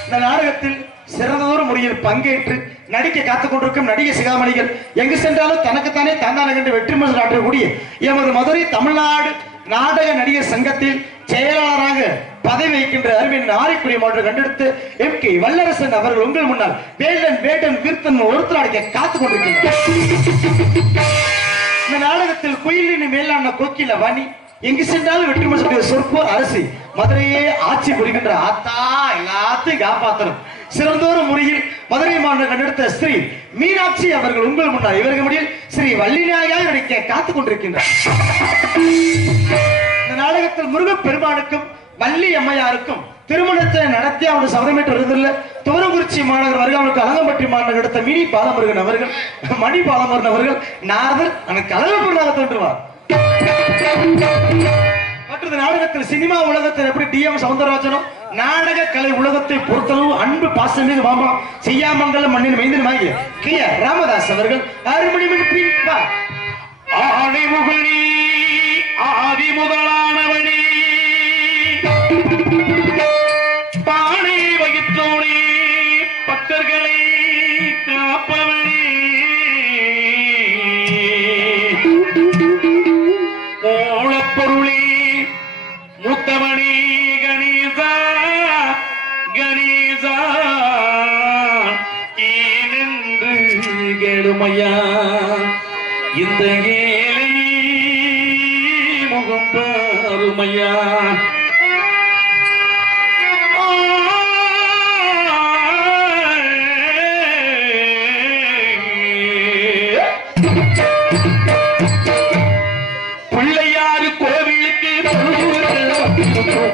இந்த நாடகத்தில் சிறந்ததொரு முறையில் பங்கேற்று நடிக்க காத்துக் கொண்டிருக்கும் நடிகை சிகாமணிகள் எங்கு சென்றாலும் தனக்குத்தானே தந்தான கண்டு வெற்றி மனு நாட்டக்கூடிய எமது மதுரை தமிழ்நாடு நாடக நடிகர் சங்கத்தில் செயலாளராக பதவி வகிக்கின்ற அறிவின் ஆரிக்குரிய மாற்று கண்டெடுத்து MK வல்லரசன் அவர்கள் உங்கள் முன்னால் வேடன் வீர்த்தன் ஒருத்தர் அடிக்க காத்துக் கொண்டிருக்கிறார். இந்த நாடகத்தில் குயிலின் மேலான கோக்கில வாணி எங்கு சென்றாலும் வெற்றி மனு சொற்போர் அரசு மதுரையே ஆட்சி புரிகின்ற ஆத்தா எல்லாத்தையும் காப்பாற்றணும் சிறந்தோரு முறையில் மதுரை மாநிலம் கண்டெடுத்த ஸ்ரீ மீனாட்சி அவர்கள் உங்கள் முன்னால் இவர்கள் முடியில் ஸ்ரீ வள்ளிநாயகாய் நடிக்க காத்துக் கொண்டிருக்கின்றார். இந்த நாடகத்தில் முருகப் பெருமானுக்கும் வள்ளி அம்மையாருக்கும் திருமணத்தை நடத்தி அவருடைய சபதமேற்று வருவதில்லை. துவரங்குறிச்சி மாநகர் வருகாமலுக்கு அலங்கம்பட்டி மாநகர் எடுத்த மினி பாலமுருகன் அவர்கள் மணி பாலமுருகன் அவர்கள் நாரதர் எனக்கு கலகப்பொருளாக தோன்றுவார். மற்றது நாடகத்தில் சினிமா உலகத்தில் எப்படி DM சவுந்தரராஜனும் நாடக கலை உலகத்தை பொறுத்தளவு அன்பு பாசம் மீது மாமா செய்யாமங்கல மண்ணின் மைந்தன் வாங்கி ராமதாஸ் அவர்கள் அருமணி ஆதிமுகனி ஆதி முதலானவனி பானை வகித்தோனே பக்தர்களை காப்பவனே மூலப்பொருளே மூத்தவனே கணேசா கணேசா ஏனென்று கெடுமையா இந்த ஏழை முகம் பாருமையா பிள்ளையாரு கோவிலுக்கு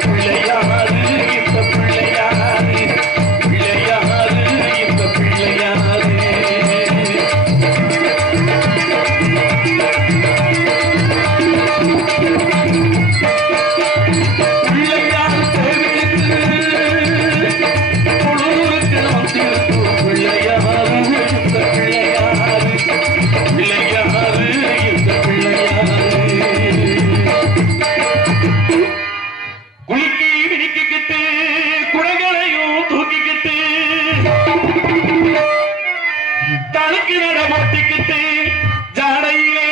பிள்ளையாரு இந்த பிள்ளையாரு பிள்ளையாரு இந்த பிள்ளையாரு பிள்ளையாரு கோவிலுக்கு குளூருக்கு வந்திருக்கும் பிள்ளையாரு இந்த பிள்ளையாரு பிள்ளையாரு இந்த பிள்ளையாரு குளிக்கி விடுக்கிக்கிட்டு குடைகளையும் தூக்கிக்கிட்டு தலுக்கு நட மாட்டிக்கிட்டு ஜாடையிலே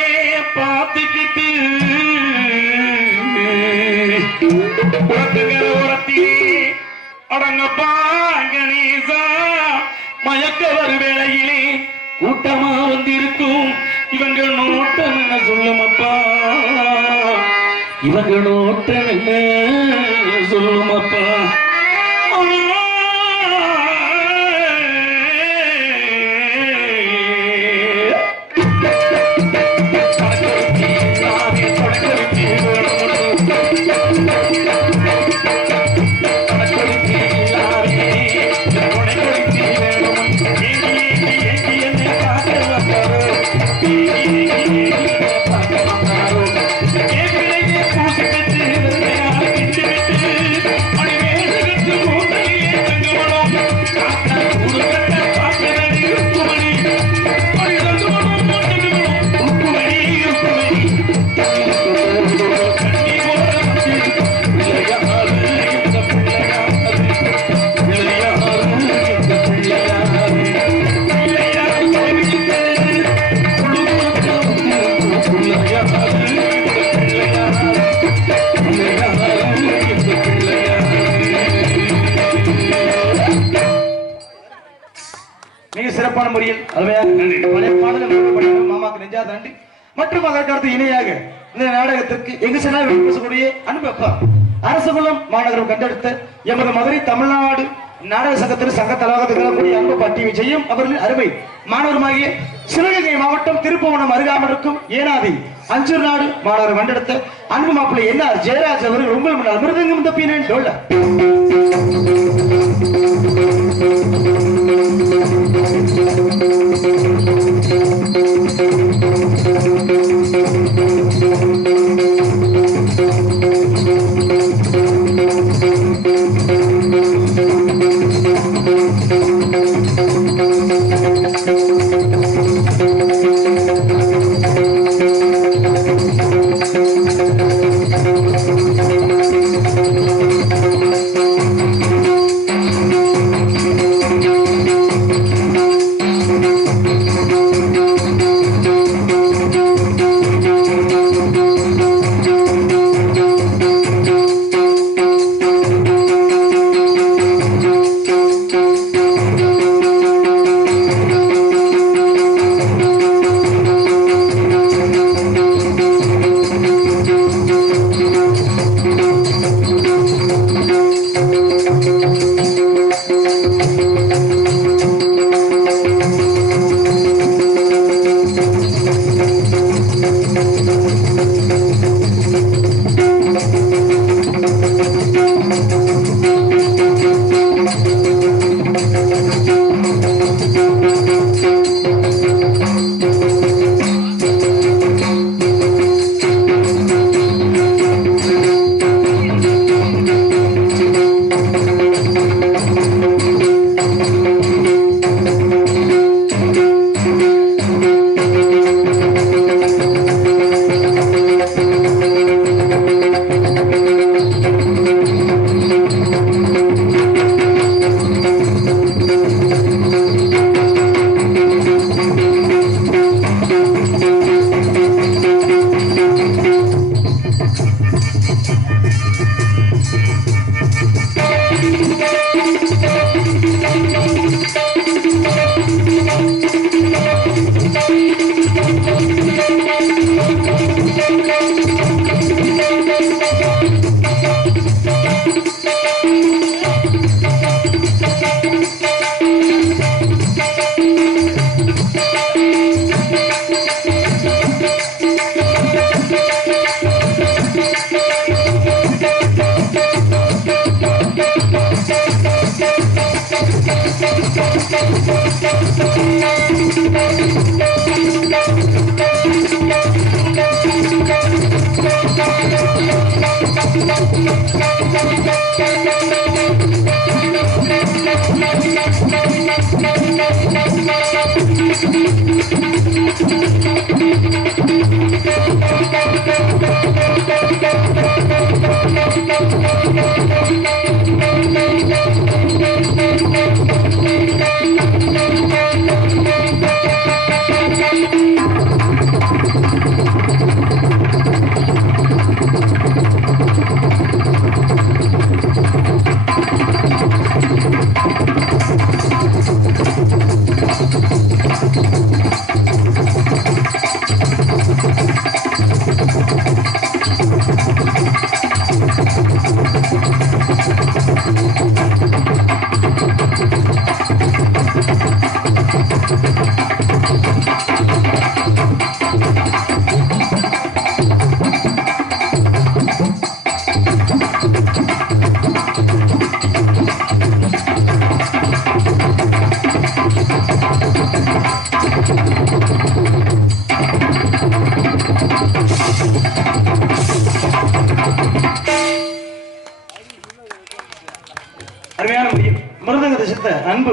பார்த்துக்கிட்டு உரத்துங்கிற உரத்திலே அடங்கப்பா கணேசா மயக்க வரும் வேளையிலே கூட்டமா வந்திருக்கும் இவங்க நோட்டம் என்ன சொல்லுமப்பா இவங்க நோட்டம் என்ன சொல்லுமப்பா சிறப்பான முறையில் மாமாக்கு நெஞ்சாத நன்றி. மற்றும் அதற்கு இணையாக இந்த நாடகத்திற்கு எங்கு சென்றால் பேசக்கூடிய அன்பு அப்பா அரசகுலம் மாநகரம் கண்டெடுத்த எமது மதுரை தமிழ்நாடு நாடக சங்கத்தில் சங்க தலகத்துக்கூடிய அன்பு பட்டி செய்யும் அவர்களின் அருமை மாணவருமாகிய சிவகங்கை மாவட்டம் திருப்புவனம் அருகாமல் இருக்கும் ஏனாதி அஞ்சூர் நாடு மாநகரம் கண்டெடுத்த அன்பு மாப்பிள்ளை என்ஆர் ஜெயராஜ் அவர்கள் உங்கள் முன்னால் மிருதங்கம் தப்பினேன் டோல்ல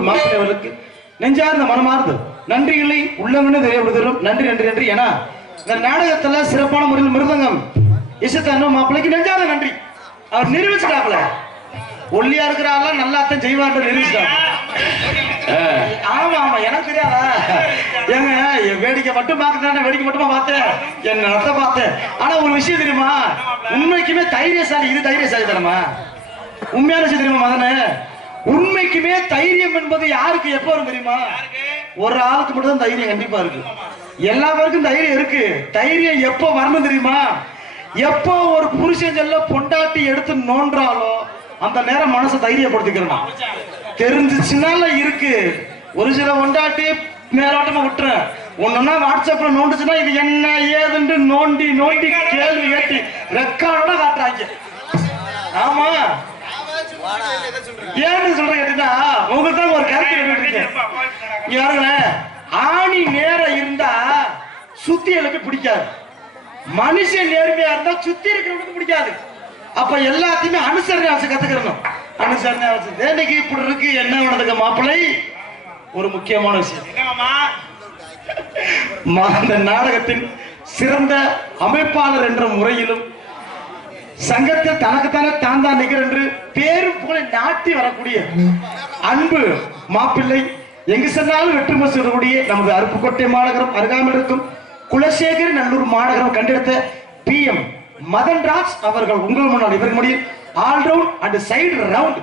பெரியோர்கள் மாப்பிள்ளை அவர்களுக்கு நெஞ்சார்ந்த மனமார்ந்து நன்றிகளை உள்ளவன்னு தெரியப்படுத்துகிறோம். நன்றி நன்றி நன்றி. ஏன்னா இந்த நாடகத்துல சிறப்பான முறையில் மிருதங்கம் இசைத்த மாப்பிள்ளைக்கு நெஞ்சார்ந்த நன்றி. அவர் நிரூபிச்சுட்டாப்ல, ஒல்லியா இருக்கிறாள் நல்லாத்தான் செய்வார் நிரூபிச்சுட்டாங்க. ஆமா ஆமா, எனக்கு தெரியாதா ஏங்க, வேடிக்கை மட்டும் பார்க்கறேன், வேடிக்கை மட்டுமா பார்த்தேன், என் நடத்த பார்த்தேன். ஆனா ஒரு விஷயம் தெரியுமா, உண்மைக்குமே தைரியசாலி, இது தைரியசாலி தரமா உண்மையான விஷயம் தெரியுமா மதனே? உண்மைக்குமே தைரியம் என்பது யாருக்கு எப்ப வரும் தெரியுமா? ஒரு ஆளுக்கு மட்டும் தான் தைரியம் கண்டிப்பா இருக்கு. எல்லா பேருக்கும் தைரியம் இருக்கு. தைரியம் எப்ப வரணும் தெரியுமா? எப்போ ஒரு புருஷன் செல்ல பொண்டாட்டி எடுத்து நோன்றாலோ அந்த நேரம் மனசை தைரியப்படுத்திக்கிறோம். தெரிஞ்சிச்சுனால இருக்கு. ஒரு சில பொண்டாட்டி மேலோட்டமா விட்டுறேன், ஒண்ணுன்னா வாட்ஸ்அப்ல நோண்டுச்சுன்னா இது என்ன ஏதுன்னு நோண்டி நோண்டி கேள்வி கேட்டி ரெக்கார்டோட காட்டுறாங்க. ஆமா, ஏன்னு சொல்றேன் கேட்டீங்கன்னா உங்களுக்கு தான் ஒரு கருத்து யாருங்களேன், ஆணி நேரம் இருந்தா சுத்தியலுக்கு பிடிக்காது, மனுஷன் நேர்மையா இருந்தா சுத்தி இருக்கிறவங்களுக்கு பிடிக்காது. அப்ப எல்லாத்தையுமே அனுசரணை வச்சு கத்துக்கிறோம். அனுசரணை வச்சு இன்னைக்கு இப்படி இருக்கு என்ன நடந்துக்க மாப்பிள்ளை. ஒரு முக்கியமான விஷயம், இந்த நாடகத்தின் சிறந்த அமைப்பாளர் என்ற முறையிலும் சங்கத்தில் தனக்குத்தானே தான் தான் நிகர் என்று பேரும் புகழை நாட்டி வரக்கூடிய அன்பு மாப்பிள்ளை, எங்கு சென்றாலும் வெற்றுமை சொல்லக்கூடிய நமது அருப்புக்கோட்டை மாநகரம் அருகாமல் இருக்கும் குலசேகரி நல்லூர் மாநகரம் கண்டெடுத்த PM மதன்ராஜ் அவர்கள் உங்கள் முன்னால் இவர்கள் முடியும் all round and side round.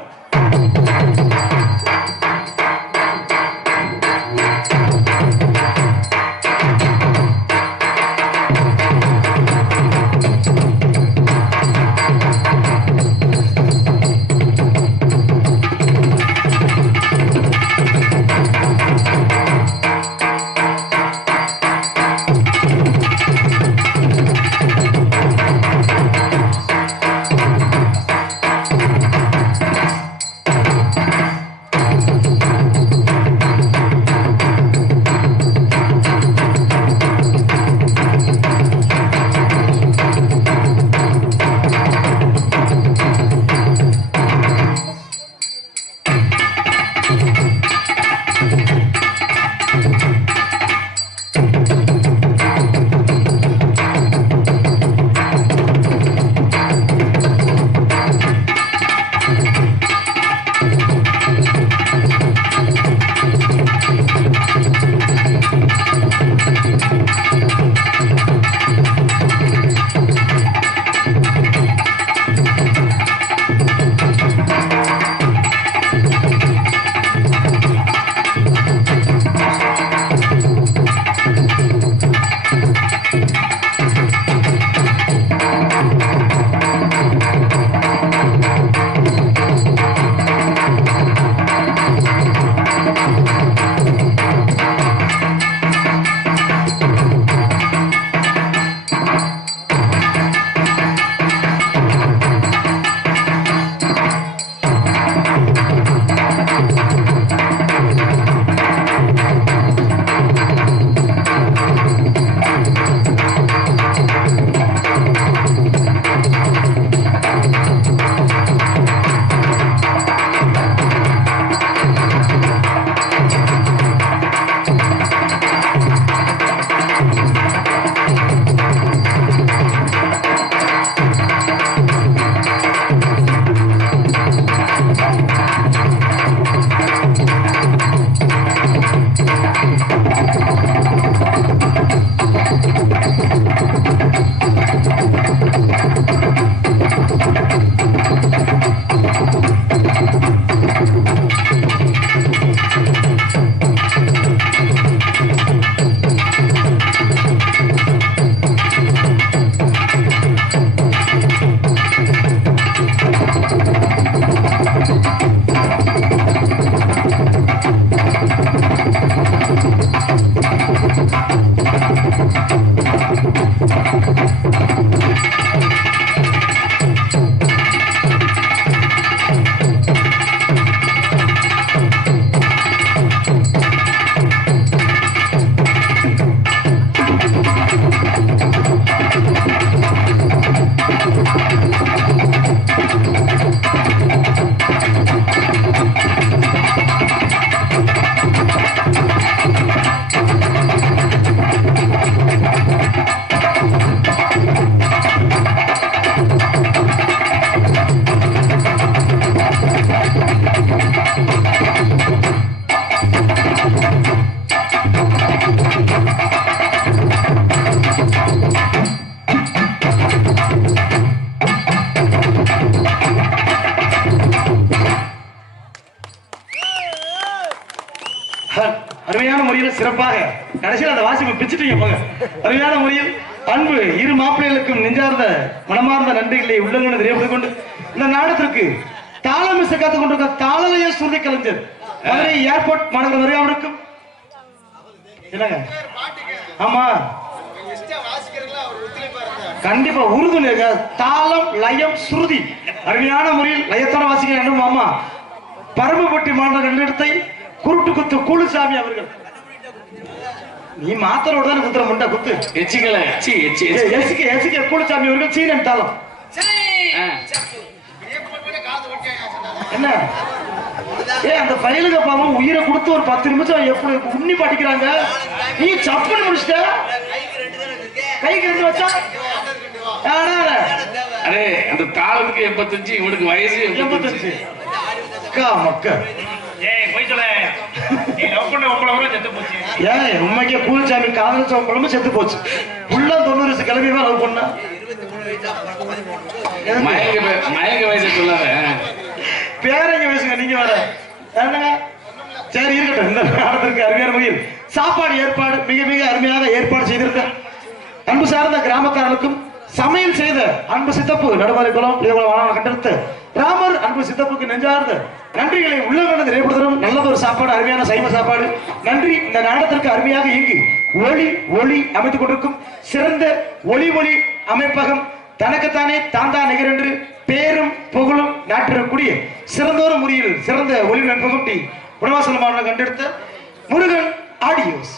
அருமையான முறையில் சிறப்பாக கடைசியில் அந்த வாசிப்பை பிச்சுட்டீங்க போங்க. அருமையான முறையில் அன்பு இரு மாப்பிள்ளைகளுக்கும் நெஞ்சார்ந்த மனமார்ந்த நன்றிகளை உள்ளங்கன்னு தெரியப்படுத்திக் கொண்டு இந்த நாடத்திற்கு தாளம் இசை காத்துக் கொண்டிருக்க தாளலய சுருதி கலைஞர் மதுரை ஏர்போர்ட் மாநகர வருகாவிற்கும் என்னங்க ஆமா கண்டிப்பா உறுதுணைங்க தாளம் லயம் சுருதி அருமையான முறையில் லயத்தோட வாசிக்க ஆமா பரமப்பட்டி மாநகர கண்டிடத்தை குருட்டு குத்து கூலுசாமி அவர்கள் நீ மாத்தரோட தான் குத்துற முண்டா குத்து எச்சிக்கல எசிக்க கூலுசாமி அவர்கள் சீனன் தாளம் என்ன அந்த ஃபைலுக்கு பாவம் உயிரை கொடுத்து ஒரு 10 நிமிஷம் எப்படி உண்ணி பாட்டிக்கிறாங்க நீ சப்புன்னு முடிச்சிட்ட கைக்கு ரெண்டு வச்சா அரே அந்த தாளத்துக்கு 85 இவனுக்கு வயசு 85 மக்கா உண்மைக்கே கூல்சாமி காதல் குழம்பு செத்து போச்சு உள்ள 90 கிளம்பி தான் லவ் பண்ண மயங்க வயசு சொல்லாத பேரங்க வயசுங்க நீங்க வர சரி இருக்கட்டும். இந்த நாடத்திற்கு அருமையான முறையில் சாப்பாடு ஏற்பாடு மிக மிக அருமையாக ஏற்பாடு செய்திருக்க அன்பு சார்ந்த கிராமக்காரர்களுக்கும் சமையல் செய்த அன்பு சித்தப்பு நடுமலை குளம் கண்டெடுத்த ராமர் அன்பு சித்தப்புக்கு நெஞ்சார்ந்த நன்றிகளை உள்ளவர்கள் நிறைவுறுத்தரும் நல்லதொரு சாப்பாடு அருமையான சைவ சாப்பாடு நன்றி. இந்த நாடத்திற்கு அருமையாக இங்கு ஒளி அமைத்துக் கொண்டிருக்கும் சிறந்த ஒளி அமைப்பகம் தனக்குத்தானே தாந்தா நிகர் என்று பேரும் புகழும் நாட்டிற்குரிய சிறந்தோரு முறையில் சிறந்த ஒளி அமைப்பகம் டி உணவாசலமான கண்டெடுத்த முருகன் ஆடியோஸ்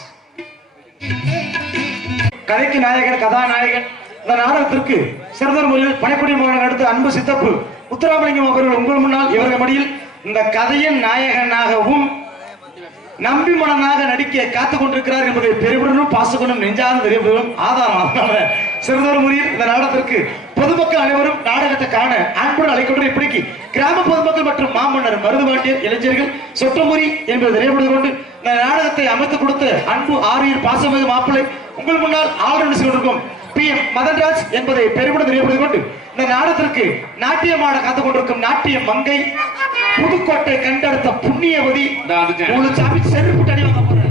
கதைக்கு நாயகன் கதாநாயகன் இந்த நாடகத்திற்கு சிறந்த முறையில் பணிப்புரிய மகன் அடுத்த அன்பு சித்தப்பு முத்துராமலிங்கம் அவர்கள் உங்கள் முன்னால் இவர்கள் மடியில் இந்த கதையின் நாயகனாகவும் நம்பி மனனாக நடிக்க காத்துக் கொண்டிருக்கிறார் என்பதை பெருமிடனும் பாசகனும் நெஞ்சார்ந்து தெரியப்படும் ஆதாரம். சிறந்த முறையில் இந்த நாடகத்திற்கு பொதுமக்கள் அனைவரும் நாடகத்தை காண அன்புடன் அழைக்கின்ற இப்படிக்கு கிராம பொதுமக்கள் மற்றும் மாமன்னர் மருதுபாண்டியர் இளைஞர்கள் சொற்றமுறி என்பதை தெரியப்படுத்திக் கொண்டு இந்த நாடகத்தை அமைத்துக் கொடுத்த அன்பு ஆரியர் பாசமிகு மாப்பிள்ளை உங்கள் முன்னால் ஆளுநர் கொண்டிருக்கும் PM மதன்ராஜ் என்பதை பெருமிடம் தெரியப்படுத்திக் கொண்டு இந்த நாடகத்திற்கு நாட்டியமாட காத்துக் கொண்டிருக்கும் நாட்டிய மங்கை புதுக்கோட்டை கண்டெடுத்த புண்ணியவதி சாமி செருப்பு தடி வாங்க போறேன்.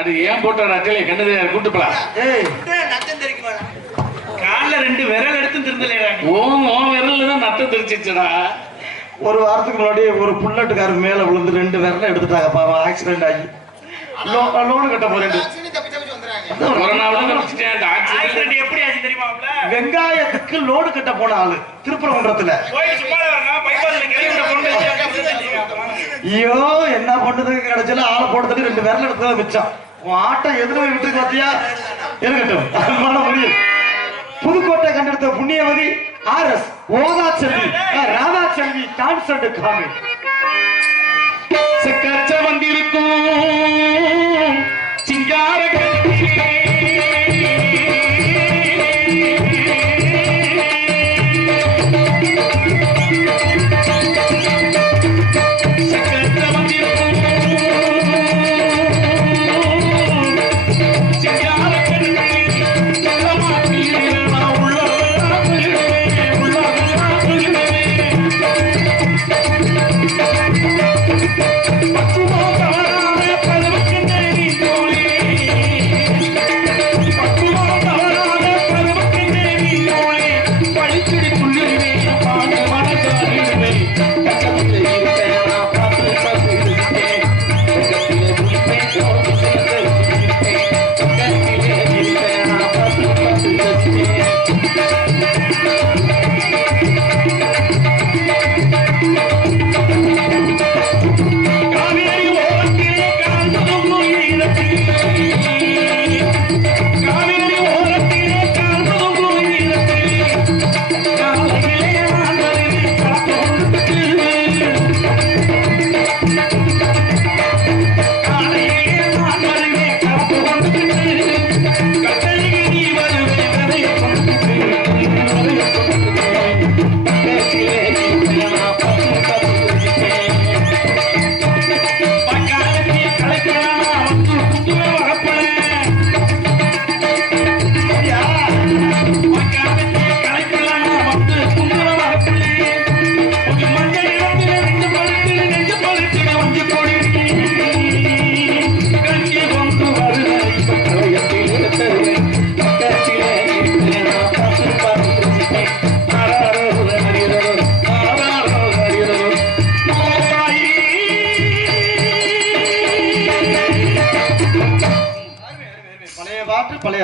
அது ஏன் போட்ட அட்டலையை கண்டது கூட்டு போலாம் கால 2 விரல் எடுத்து திருந்தலையா ஓம் விரல்ல தான் நட்டம் தெரிச்சிச்சுடா. ஒரு வாரத்துக்கு முன்னாடி ஒரு புல்லட்டுக்காரர் மேல விழுந்து 2 விரல எடுத்துட்டாங்க பாவம் ஆக்சிடென்ட் ஆகி லோன் கட்ட போறேன். வெங்காயத்துக்கு லோடு கட்ட போன ஆளு திருப்பரங்குன்றத்துல ஐயோ என்ன பண்றதுக்கு கிடைச்சல ஆளை போட்டு 2 விரல எடுத்துதான் மிச்சம். உன் ஆட்டம் எதிர விட்டு பார்த்தியா இருக்கட்டும். அன்பான முடியும் புதுக்கோட்டை கண்டெடுத்த புண்ணியவதி RS ஓதாச்செல்வி ராதாச்செல்வி டான்ஸ் காமி செக்கச்ச வந்திருக்கும் சிங்கார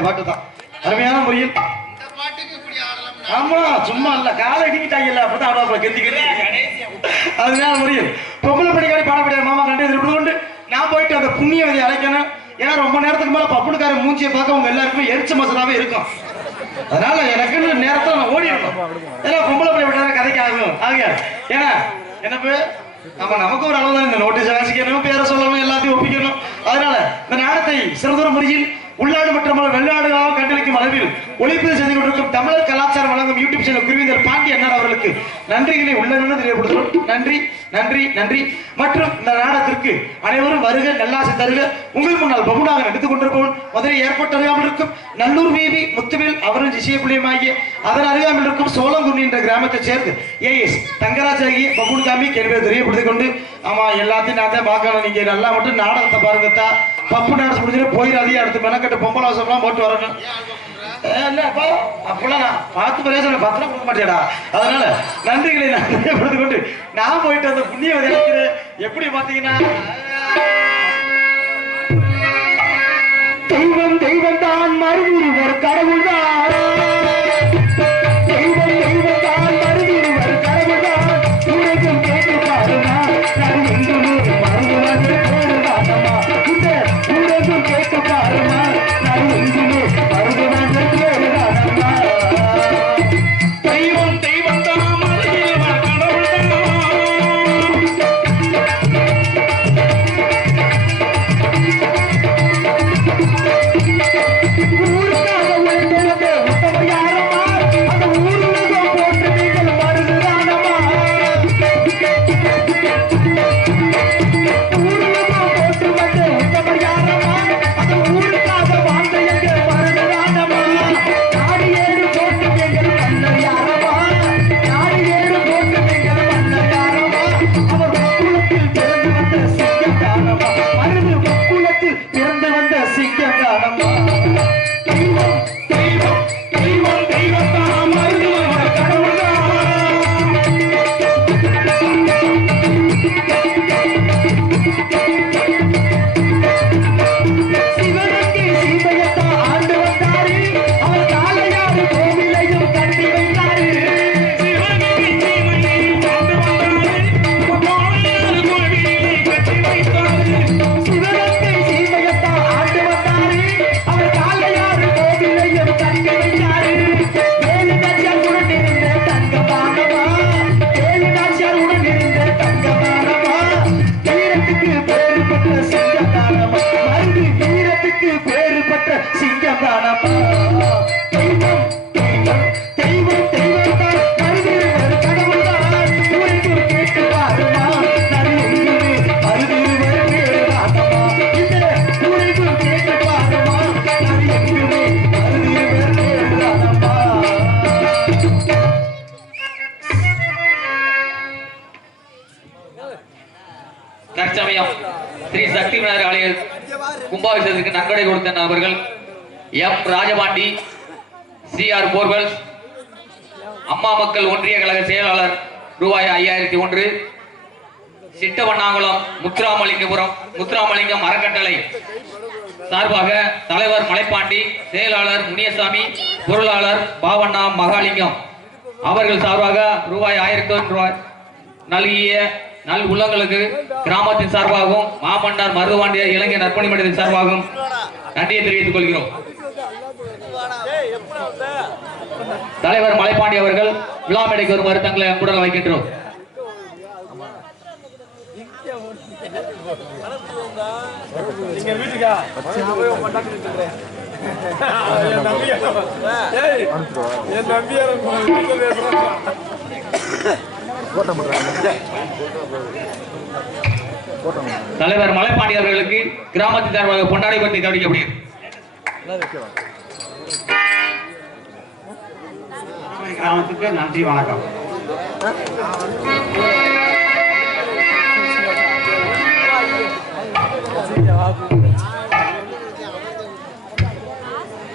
பாட்டு தான். அருமையான முறையில் ஆமா சும்மா இல்ல காலை அடிக்கிட்டாங்கல்ல அப்பதான் ஆடுவாப்புல கெஞ்சிக்கிட்டு அதனால முறையில் பொம்பளை படிக்காடி பாடப்படியார் மாமா கண்டு எதிர்ப்பு கொண்டு நான் போயிட்டு அந்த புண்ணியவதி அழைக்கணும். ஏன்னா ரொம்ப நேரத்துக்கு மேல பப்புனுக்கார மூஞ்சியை பார்க்க உங்க எல்லாருக்குமே எரிச்ச மசனாவே இருக்கும். அதனால எனக்குன்னு நேரத்தில் நான் ஓடிடணும். ஏன்னா பொம்பளை பிள்ளை விட்டார கதைக்கு ஆகும் ஆகியா. ஏன்னா எனக்கு நம்ம நமக்கு ஒரு அளவு தான் இந்த நோட்டீஸ் வாசிக்கணும், பேரை சொல்லணும், எல்லாத்தையும் ஒப்பிக்கணும். அதனால இந்த நாடத்தை சிறந்த முறையில் உள்நாடு மற்றும் வெளிநாடுகளாக கண்டளிக்கும் அளவில் ஒளிப்பதிவு செய்து கொண்டிருக்கும் தமிழர் கலாச்சாரம் வழங்கும் யூடியூப் சேனல் குருவிந்தர் பாண்டி அண்ணார் அவர்களுக்கு நன்றிகளை உள்ளன்னு தெரியப்படுத்துகிறோம். நன்றி நன்றி நன்றி. மற்றும் இந்த நாடகத்திற்கு அனைவரும் வருக நல்லாசை தருக. உங்கள் முன்னால் பகுனாக நடித்துக் கொண்டிருப்பவன் மதுரை ஏர்போர்ட் அருகாமல் இருக்கும் நல்லூர் வீவி முத்துவேல் அவரும் இசையப்புள்ளியமாகிய அதன் அருகாமல் இருக்கும் சோளங்குன்னி என்ற கிராமத்தை சேர்ந்து ஏஎஸ் தங்கராஜ் ஆகிய பகுன்காமி கேள்வியை தெரியப்படுத்திக் கொண்டு ஆமா எல்லாத்தையும் நான் தான் பார்க்கணும். நீங்க நல்லா மட்டும் நாடகத்தை பாருங்கத்தா. பப்பு நாடகம் முடிஞ்சுட்டு போயிடாதே அடுத்து மெனக்கட்டு பொம்பளை வாசம்லாம் போட்டு வரணும். இல்லப்பா அப்பெல்லாம் நான் பார்த்து பேச பத்திரம் கொடுக்க மாட்டேடா. அதனால நன்றிகளை நான் தெரியப்படுத்திக் கொண்டு நான் போயிட்டு அந்த புண்ணிய நினைக்கிறேன். எப்படி பாத்தீங்கன்னா தெய்வம் தெய்வம் தான் மறுபுருவர் கடவுள் தான். தெய்வம் தெய்வம் தான் மறுபுருவர் கடவுள் தான். உலகம் கேட்டு பாருமா நான் எங்குமே மறுபுறது போடுதானமா. இந்த உலகம் கேட்டு பாருமா நான் எங்குமே மறுபுறது போடுதானமா. தெய்வம் தெய்வம் தான் மறுபுருவர் கடவுள் தான். ஊருக்காக உழைத்தவங்க உத்தம யாரம்மா. அந்த ஊருலகம் போட்டு நீங்கள் மருதுதானம்மா. ஊருலகம் போட்டு வந்து உத்தம யாரம்மா. அந்த ஊருக்காக வாழ்ந்த எங்க மருதுதானம்மா. நாடு ஏடு போட்டு எங்கள் மன்னர் யாரம்மா. நாடு ஏடு போட்டு எங்கள் மன்னர் யாரம்மா. அவர் முக்குளத்தில் பிறந்து வந்த சிங்கம் தானம்மா. மருது முக்குளத்தில் பிறந்து வந்த சிங்கம் தானம்மா. தெய்வம் தெய்வம் தெய்வம் தெய்வம் தான் மருதுவர் கடவுள் தான். சிவனுக்கு சீதையத்தான் ஆண்டு வந்தாரு. அவர் காளையாறு கோவிலையும் கட்டி வைத்தாரு. சிவனுக்கு சீதையையும் ஆண்டு வந்தாரு. காளையாறு கோவிலை கட்டி வைத்தாரு. சிவனுக்கு சீதையத்தான் ஆண்டு வந்தாரு. அவர் காளையாறு கோவிலையும் கட்டி வைத்தாரு. ஏழு நாச்சியார் உடன் இருந்த தங்கமானவா. ஏழு நாச்சியார் உடன் இருந்த தங்கமானவா. வீரத்துக்கு பேரு பெற்ற சிங்கதானமா. மருது வீரத்துக்கு பேரு பெற்ற சிங்கதானமா. தெய்வம் தெய்வம் தெய்வம் தெய்வம் தான் மருதுவர் கடவுள் தான். ஊருக்கு கேட்டு பாருமா நான் எங்குமே மருதுவர் பேருதானமா. இந்த ஊருக்கு கேட்டு பாருமா நான் எங்குமே மருதுவர் பேருதானமா. தற்சமயம் ஸ்ரீ சக்தி விநாயகர் ஆலய கும்பாபிஷேகத்துக்கு நன்கொடை கொடுத்த நபர்கள் எம் ராஜபாண்டி, சிஆர் போர்வெல்ஸ், அம்மா மக்கள் ஒன்றிய கழக செயலாளர் ரூபாய் 5001, சிட்டவண்ணாங்குளம் முத்துராமலிங்கம் அறக்கட்டளை சார்பாக தலைவர் மலைப்பாண்டி, செயலாளர் முனியசாமி, பொருளாளர் பாவண்ணா மகாலிங்கம் அவர்கள் சார்பாக ரூபாய் 1001 நல்கிய நல் உள்ளங்களுக்கு கிராமத்தின் சார்பாகவும் மாமன்னார் மருதுவாண்டிய இளைஞர் நற்பணி மன்றத்தின் சார்பாகவும் நன்றியை தெரிவித்துக் கொள்கிறோம். தலைவர் மலைப்பாண்டி அவர்கள் விழா மேடைக்கு வருமாறு தங்களை அன்புடன் வைக்கின்றோம். தலைவர் மலைப்பாண்டி அவர்களுக்கு கிராமத்தின் சார்பாக பொன்னாடை பற்றி கவனிக்கப்படுகிறது. கிராமத்துக்கு நன்றி வணக்கம்.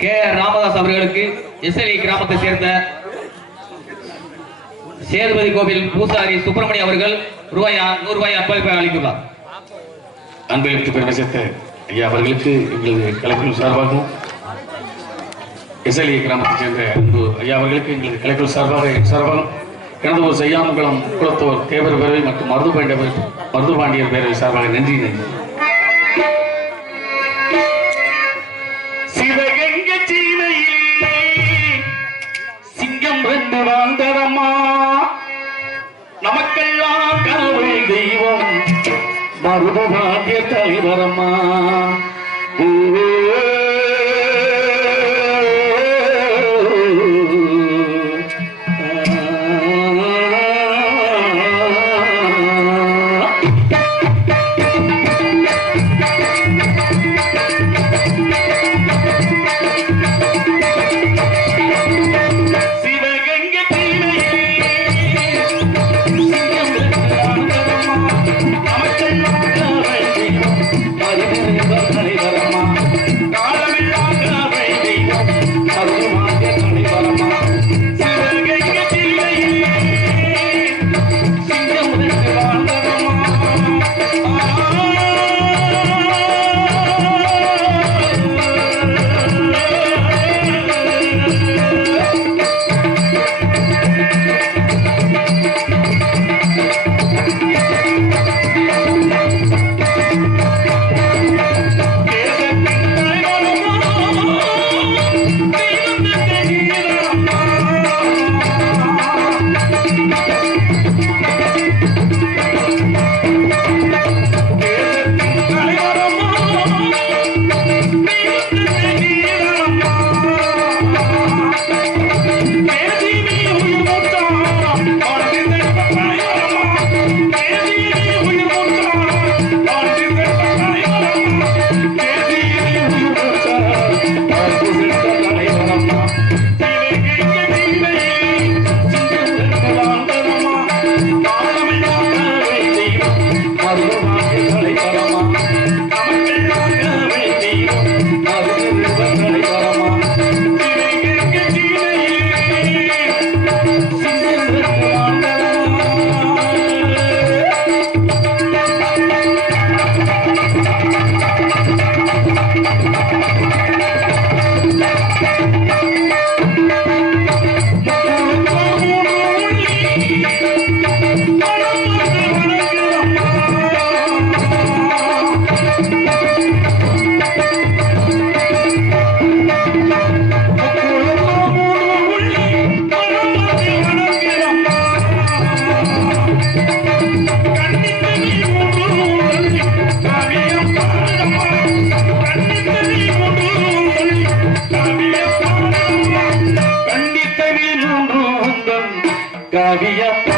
கே ராமதாஸ் அவர்களுக்கு எஸ்எல்இ கிராமத்தை சேர்ந்த சேதுபதி கோவில் பூசாரி சுப்பிரமணிய அவர்கள் ரூபாய் 100 அன்பளிப்பை அளித்துள்ளார். அன்பளிப்பு பெருமை சேர்த்த ஐயா அவர்களுக்கு எங்களது கலைக்குழு சார்பாகவும் எஸ்எல்இ கிராமத்தைச் சேர்ந்த அன்பு ஐயா அவர்களுக்கு எங்களது கலைக்குழு சார்பாக கிணந்தூர் செய்யாமங்கலம் குளத்தோர் தேவர் பேரவை மற்றும் மருதுபாண்டியர் பேரவை சார்பாக நன்றி. சிவகங்கை சீமையிலே சிங்கம் ரெண்டு வாழ்ந்ததம்மா, நமக்கெல்லாம் கடவுள் தெய்வம் மருதுபாண்டிய தலைவரம்மா. கவியம்